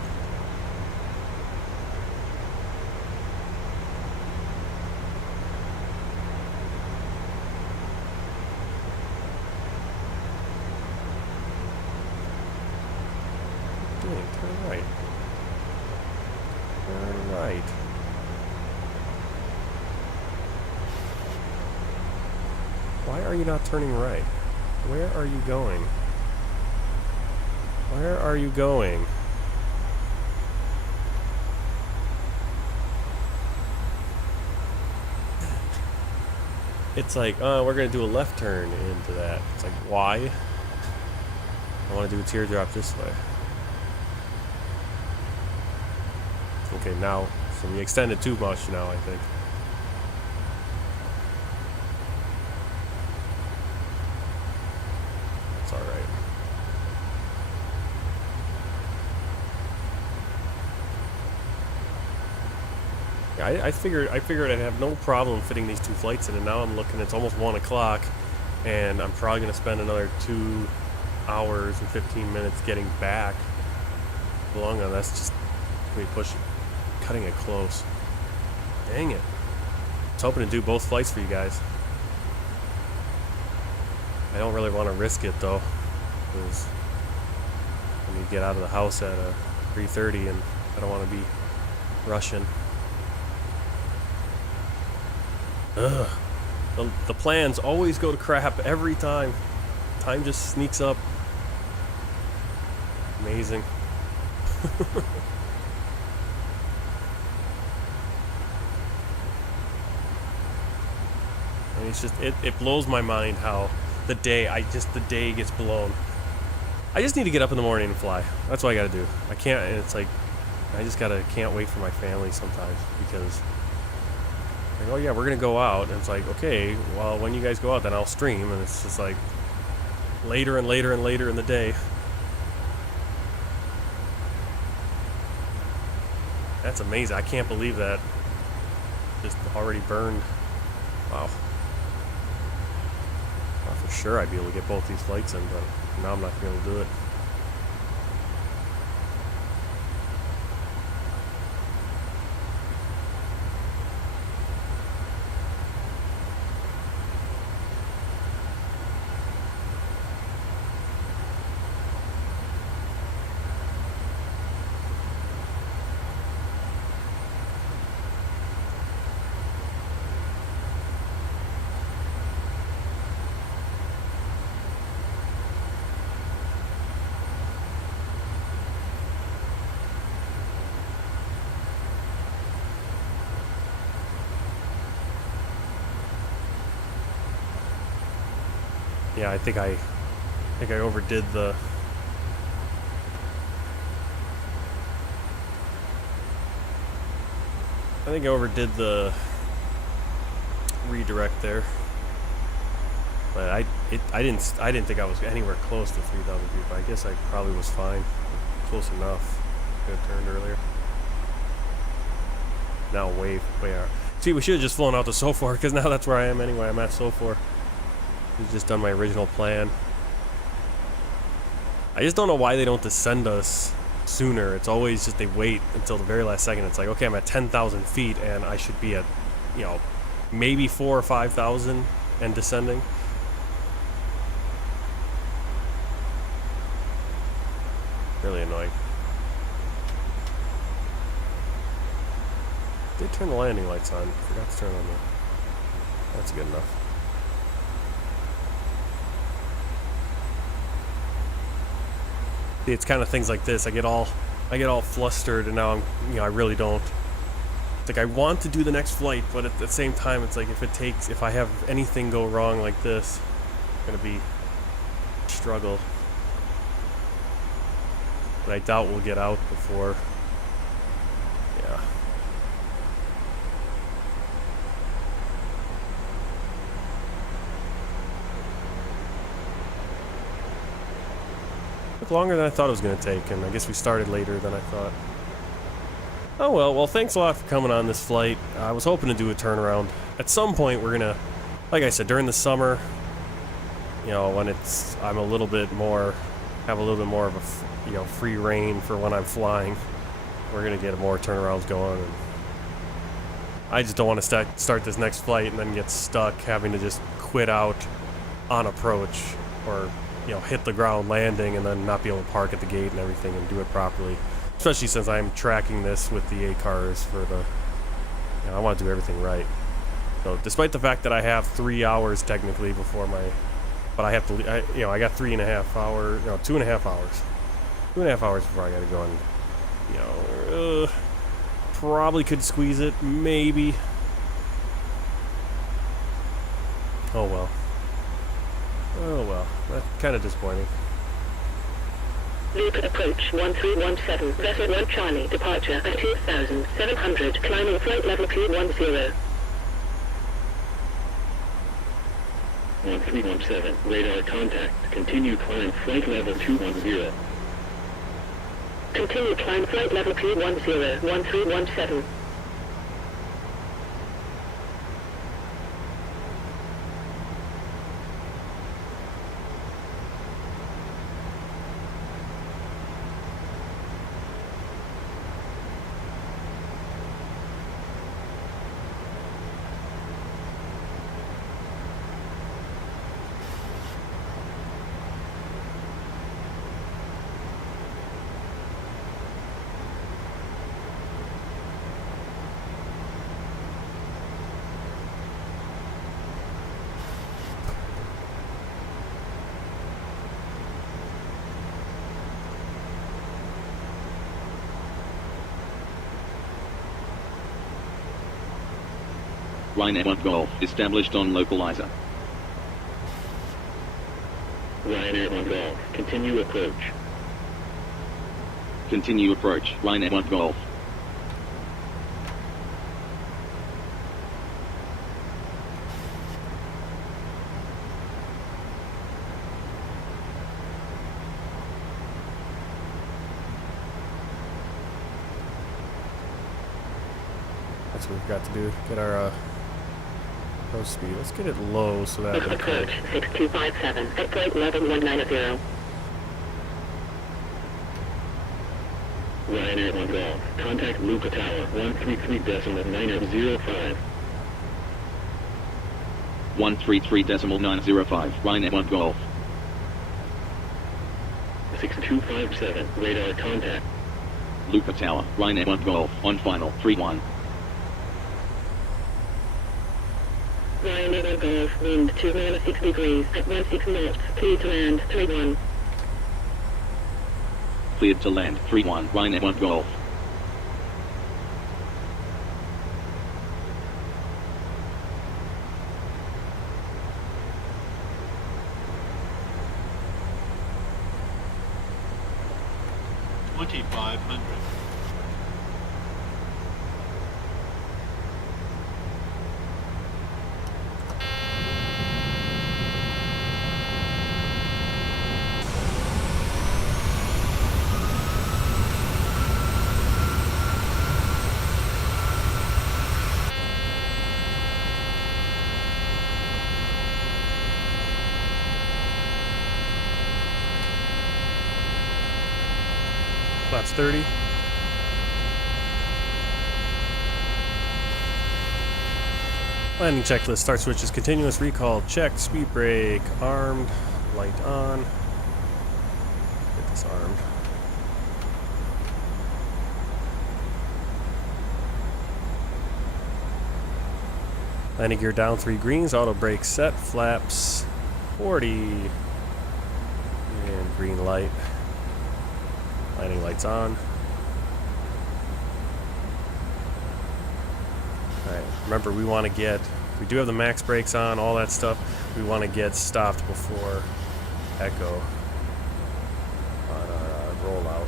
Turn right. Turn right. Why are you not turning right? Where are you going? Where are you going? It's like, we're going to do a left turn into that. It's like, why? I want to do a teardrop this way. Okay, now, so we extended too much now, I think. It's alright. Yeah, I figured I'd have no problem fitting these 2 flights in, and now I'm looking, it's almost 1 o'clock, and I'm probably going to spend another 2 hours and 15 minutes getting back. Bologna, that's just me pushing, cutting it close. Dang it. I was hoping to do both flights for you guys. I don't really want to risk it though, because I need to get out of the house at 3:30, and I don't want to be rushing. Ugh. The plans always go to crap every time. Time just sneaks up. Amazing. And it's just, it blows my mind how the day gets blown. I just need to get up in the morning and fly. That's what I gotta do. I can't, and it's like, can't wait for my family sometimes, because like, oh yeah, we're gonna go out, and it's like, okay, well, when you guys go out, then I'll stream, and it's just like later and later and later in the day. That's amazing. I can't believe that. Just already burned. Wow. Well, for sure I'd be able to get both these flights in, but now I'm not gonna be able to do it. Yeah, I think I overdid the. I think I overdid the redirect there, but I didn't think I was anywhere close to 3,000 feet. But I guess I probably was fine, close enough. Could have turned earlier. Now way out. See, we should have just flown out to SOFOR, because now that's where I am anyway. I'm at SOFOR. We've just done my original plan. I just don't know why they don't descend us sooner. It's always just they wait until the very last second. It's like, okay, I'm at 10,000 feet and I should be at, you know, maybe 4,000 or 5,000 and descending. Really annoying. Did turn the landing lights on. Forgot to turn on the. That's good enough. It's kind of things like this. I get all flustered, and now I really don't. It's like I want to do the next flight, but at the same time, it's like if I have anything go wrong like this, it's gonna be a struggle. But I doubt we'll get out before. Yeah. Took longer than I thought it was going to take, and I guess we started later than I thought. Oh well, thanks a lot for coming on this flight. I was hoping to do a turnaround. At some point, we're going to, like I said, during the summer, you know, when have a little bit more of a, free reign for when I'm flying, we're going to get more turnarounds going. And I just don't want to start this next flight and then get stuck having to just quit out on approach, or hit the ground landing and then not be able to park at the gate and everything and do it properly. Especially since I'm tracking this with the A-cars for the, I want to do everything right. So despite the fact that I have 3 hours technically before but I have to, I got 3.5 hours, 2.5 hours. 2.5 hours before I got to go and, probably could squeeze it, maybe. Oh well. That's kind of disappointing. Luqa approach 1317, vessel 1 Charlie, departure at 2700, climbing flight level 210. 1317, radar contact, continue climb flight level 210. Continue climb flight level 210, 1317. Ryanair 1 Golf, established on localizer. Ryanair 1 Golf, continue approach. Continue approach, Ryanair 1 Golf. That's what we've got to do. Get our cruise speed. Let's get it low so that we can... Approach 6257, at flight level 190. Ryanair 1 Golf, contact Luqa Tower 133.905. 133.905, Ryanair 1 Golf. 6257, radar contact. Luqa Tower, Ryanair 1 Golf, on final, 3-1. Ryanair 1 Golf, wind 2 -6 degrees, at 16 knots, clear to land, 3-1. Cleared to land, 3-1, Ryanair 1 Golf. Flaps 30. Landing checklist. Start switches. Continuous recall. Checked. Speed brake. Armed. Light on. Get this armed. Landing gear down 3 greens. Auto brake set. Flaps 40. And green light. Landing lights on. Alright, remember we want to get, we do have the max brakes on, all that stuff. We want to get stopped before echo on our rollout.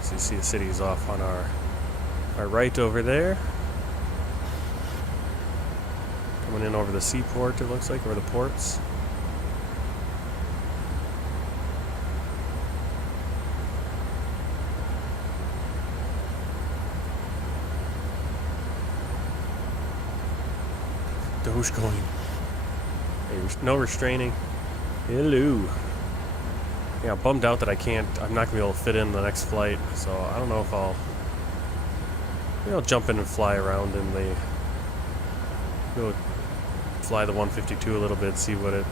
So you see the city's off on our right over there. Coming in over the seaport, it looks like, or the ports. Doge going. Hey, no restraining. Hello. Yeah, I'm bummed out that I'm not gonna be able to fit in the next flight, so I don't know if I'll jump in and fly around in the, go fly the 152 a little bit, see what it,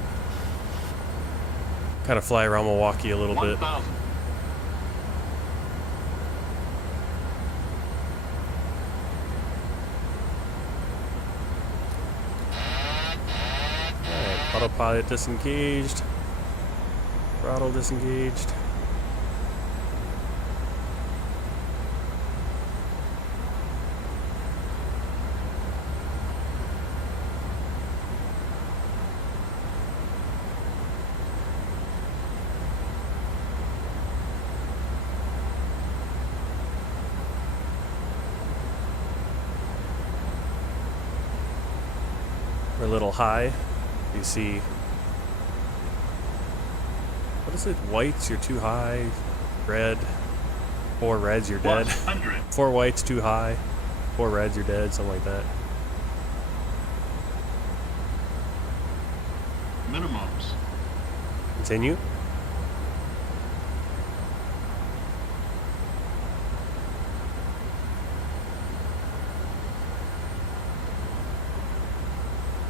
kind of fly around Milwaukee a little bit. Alright, autopilot disengaged. Throttle disengaged. We're a little high. You see, what is it? Whites, you're too high. Red, 4 reds, you're dead. 4 whites, too high. 4 reds, you're dead. Something like that. Minimums. Continue.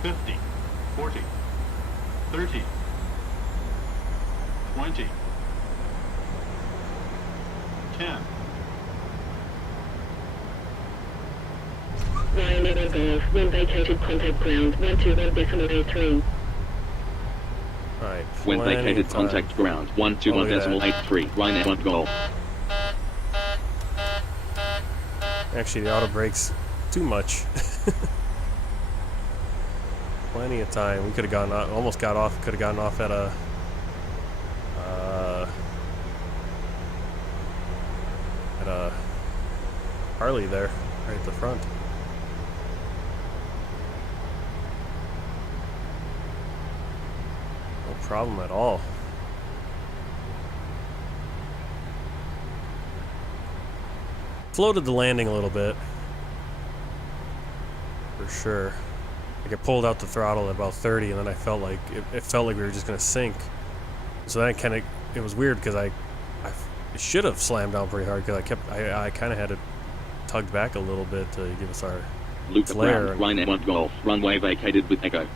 $50, $40, $30, $20, $10. Ryanair Golf, when vacated contact ground 121.83. Alright. When plenty vacated of time. contact ground Oh, look at 121.83. Ryanair 1 Golf. Actually, the auto brakes too much. Plenty of time. We could have gone off, almost got off. Could have gotten off at a Harley there, right at the front. No problem at all. Floated the landing a little bit, for sure. Like I pulled out the throttle at about 30, and then I felt like it felt like we were just gonna sink. So then it was weird because I should have slammed down pretty hard because I kind of had it tugged back a little bit to give us our Luqa flare. ground, Ryanair 1 Golf. Runway vacated with Echo.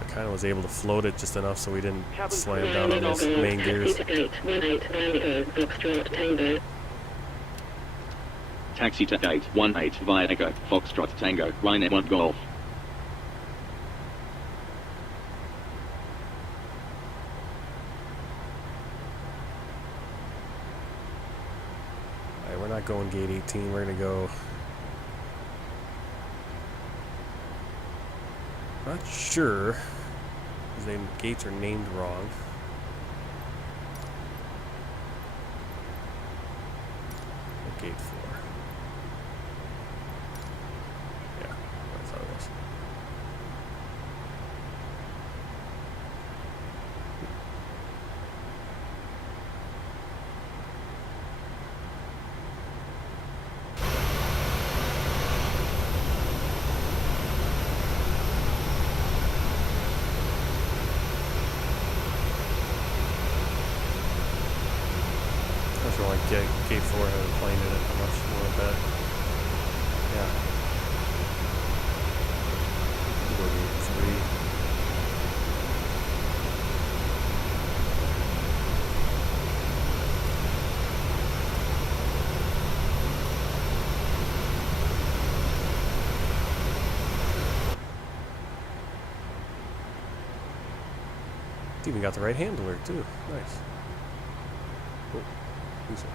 I kind of was able to float it just enough so we didn't slam down on those main gears. Taxi to 818 via Echo. Foxtrot Tango. Ryanair 1 Golf. Alright, we're not going gate 18, we're gonna go. Not sure, because the gates are named wrong. Gate 4. Yeah, that's how it was. I feel like gate 4 had a plane in it. I'm not sure about that. Yeah. We'll go gate 3. It's even got the right handler too. Nice. Oh, who's it?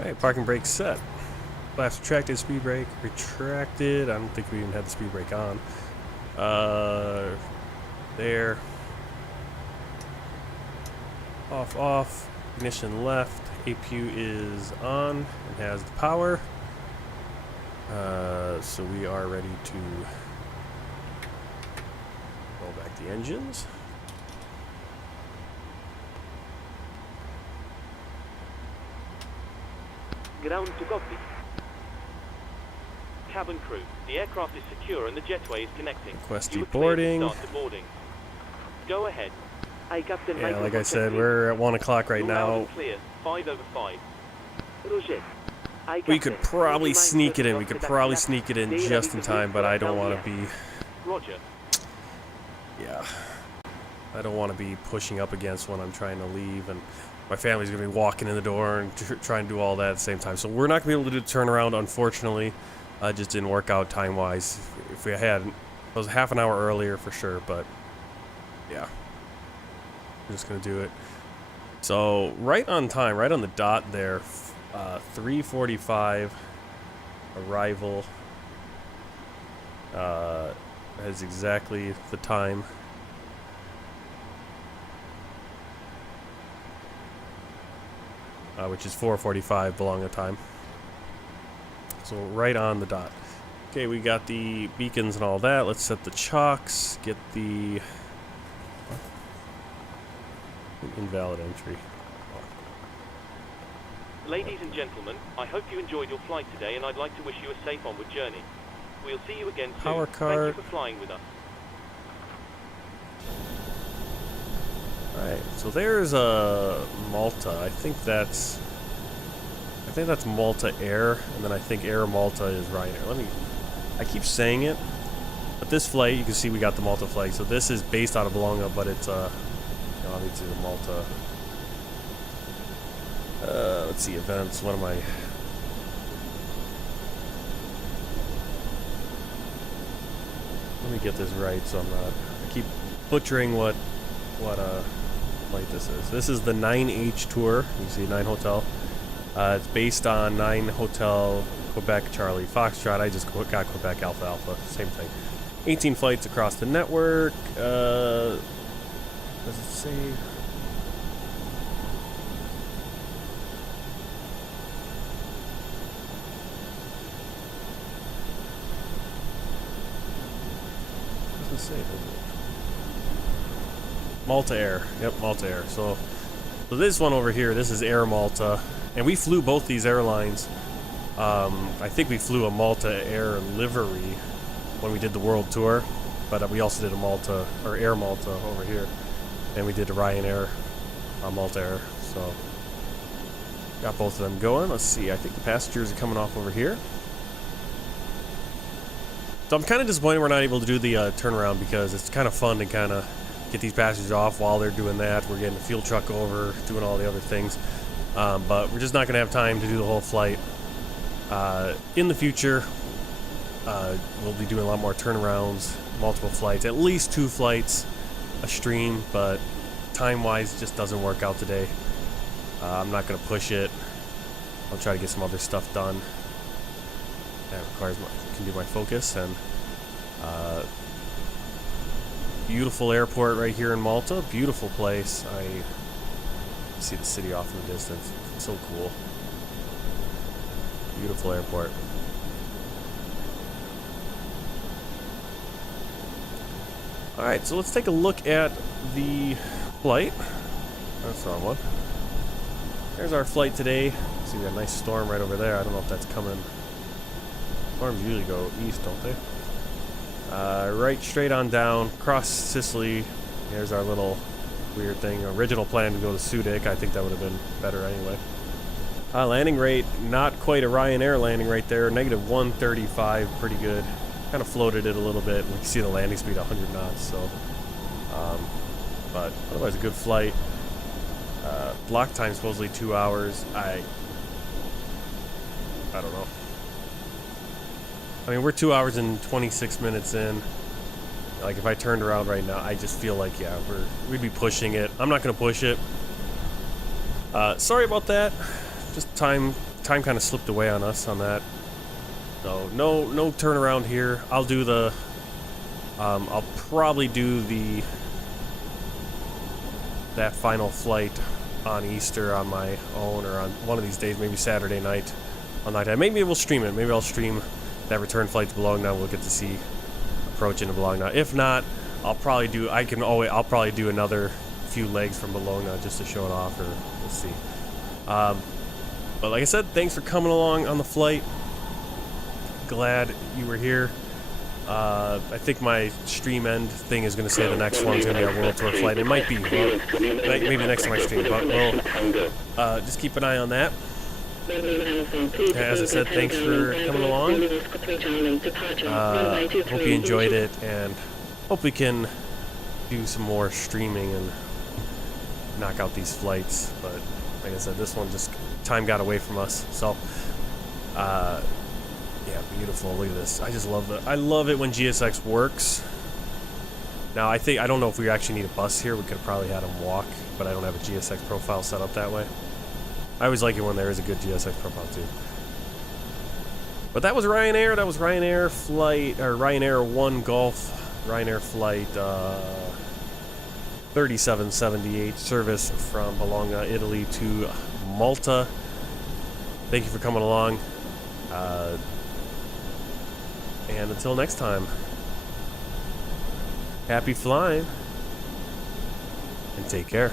Alright, parking brake set. Last retracted, speed brake retracted. I don't think we even had the speed brake on. There. Off, off. Ignition left. APU is on and has the power. So we are ready to roll back the engines. Ground to copy. Cabin crew, the aircraft is secure and the jetway is connecting. Request You are cleared to boarding. start the boarding. Go ahead. Hey, Captain Yeah, Michael like I from said, Checklist. we're at 1 o'clock right All loud now. and clear. 5/5. Roger. Hey, We Captain, could probably would you mind sneak it in. turning We off could the probably back sneak it in left? just in time, but I don't want to be... Roger. Yeah. I don't want to be pushing up against when I'm trying to leave, and my family's going to be walking in the door and trying to do all that at the same time. So we're not going to be able to do the turnaround, unfortunately. It just didn't work out time-wise. If we had, it was half an hour earlier for sure, but yeah. I'm just going to do it. So right on time, right on the dot there, 3:45 arrival. Has exactly the time. Which is 4:45 Bologna time. So right on the dot. Okay, we got the beacons and all that. Let's set the chocks. Get the invalid entry. Ladies and gentlemen, I hope you enjoyed your flight today, and I'd like to wish you a safe onward journey. We'll see you again soon. Power Thank card. you for flying with us. Alright, so there's Malta. I think that's Malta Air, and then I think Air Malta is Ryanair. I keep saying it, but this flight, you can see we got the Malta flag. So this is based out of Bologna, but it's obviously the Malta. Let's see, events. What am I? Let me get this right, so I'm not. I keep butchering what flight this is. This is the 9H tour. You see 9 Hotel. It's based on 9 Hotel Quebec Charlie Foxtrot. I just got Quebec Alpha Alpha. Same thing. 18 flights across the network. Does it say? Does it say? Malta Air. Yep, Malta Air. So this one over here, this is Air Malta. And we flew both these airlines. I think we flew a Malta Air livery when we did the world tour. But we also did a Malta, or Air Malta over here. And we did a Ryanair Malta Air. So got both of them going. Let's see, I think the passengers are coming off over here. So I'm kind of disappointed we're not able to do the turnaround, because it's kind of fun to kind of get these passengers off while they're doing that. We're getting the fuel truck over, doing all the other things. But we're just not going to have time to do the whole flight. In the future, we'll be doing a lot more turnarounds, multiple flights, at least 2 flights a stream, but time-wise, it just doesn't work out today. I'm not going to push it. I'll try to get some other stuff done. That requires can do my focus. And beautiful airport right here in Malta. Beautiful place. I see the city off in the distance. It's so cool. Beautiful airport. Alright, so let's take a look at the flight. That's the wrong one. There's our flight today. See, we got a nice storm right over there. I don't know if that's coming. Storms usually go east, don't they? Right straight on down, across Sicily. Here's our little weird thing. Original plan to go to Sudik. I think that would have been better anyway. Landing rate, not quite a Ryanair landing right there. Negative 135, pretty good. Kind of floated it a little bit. We can see the landing speed 100 knots. So, but otherwise a good flight. Block time supposedly 2 hours. I don't know. I mean, we're 2 hours and 26 minutes in. Like, if I turned around right now, I just feel like, yeah, we'd be pushing it. I'm not going to push it. Sorry about that. Just time kind of slipped away on us on that. So no turnaround here. I'll do the. I'll probably do that final flight on Easter on my own, or on one of these days, maybe Saturday night on night time. Maybe we'll stream it. Maybe I'll stream that return flight to Bologna, we'll get to see approach into Bologna. If not, I'll probably do another few legs from Bologna just to show it off, or we'll see. But like I said, thanks for coming along on the flight. Glad you were here. I think my stream end thing is going to say the next one's going to be our World Tour flight. It might be, maybe next time I stream, but we'll just keep an eye on that. As I said, thanks for coming along. Hope you enjoyed it, and hope we can do some more streaming and knock out these flights. But like I said, this one just time got away from us. So, yeah, beautiful. Look at this. I just love it. I love it when GSX works. Now, I don't know if we actually need a bus here. We could have probably had them walk, but I don't have a GSX profile set up that way. I always like it when there is a good GSX profile too. But that was Ryanair. That was Ryanair flight, or Ryanair 1 Golf, Ryanair flight 3778, service from Bologna, Italy to Malta. Thank you for coming along. And until next time, happy flying and take care.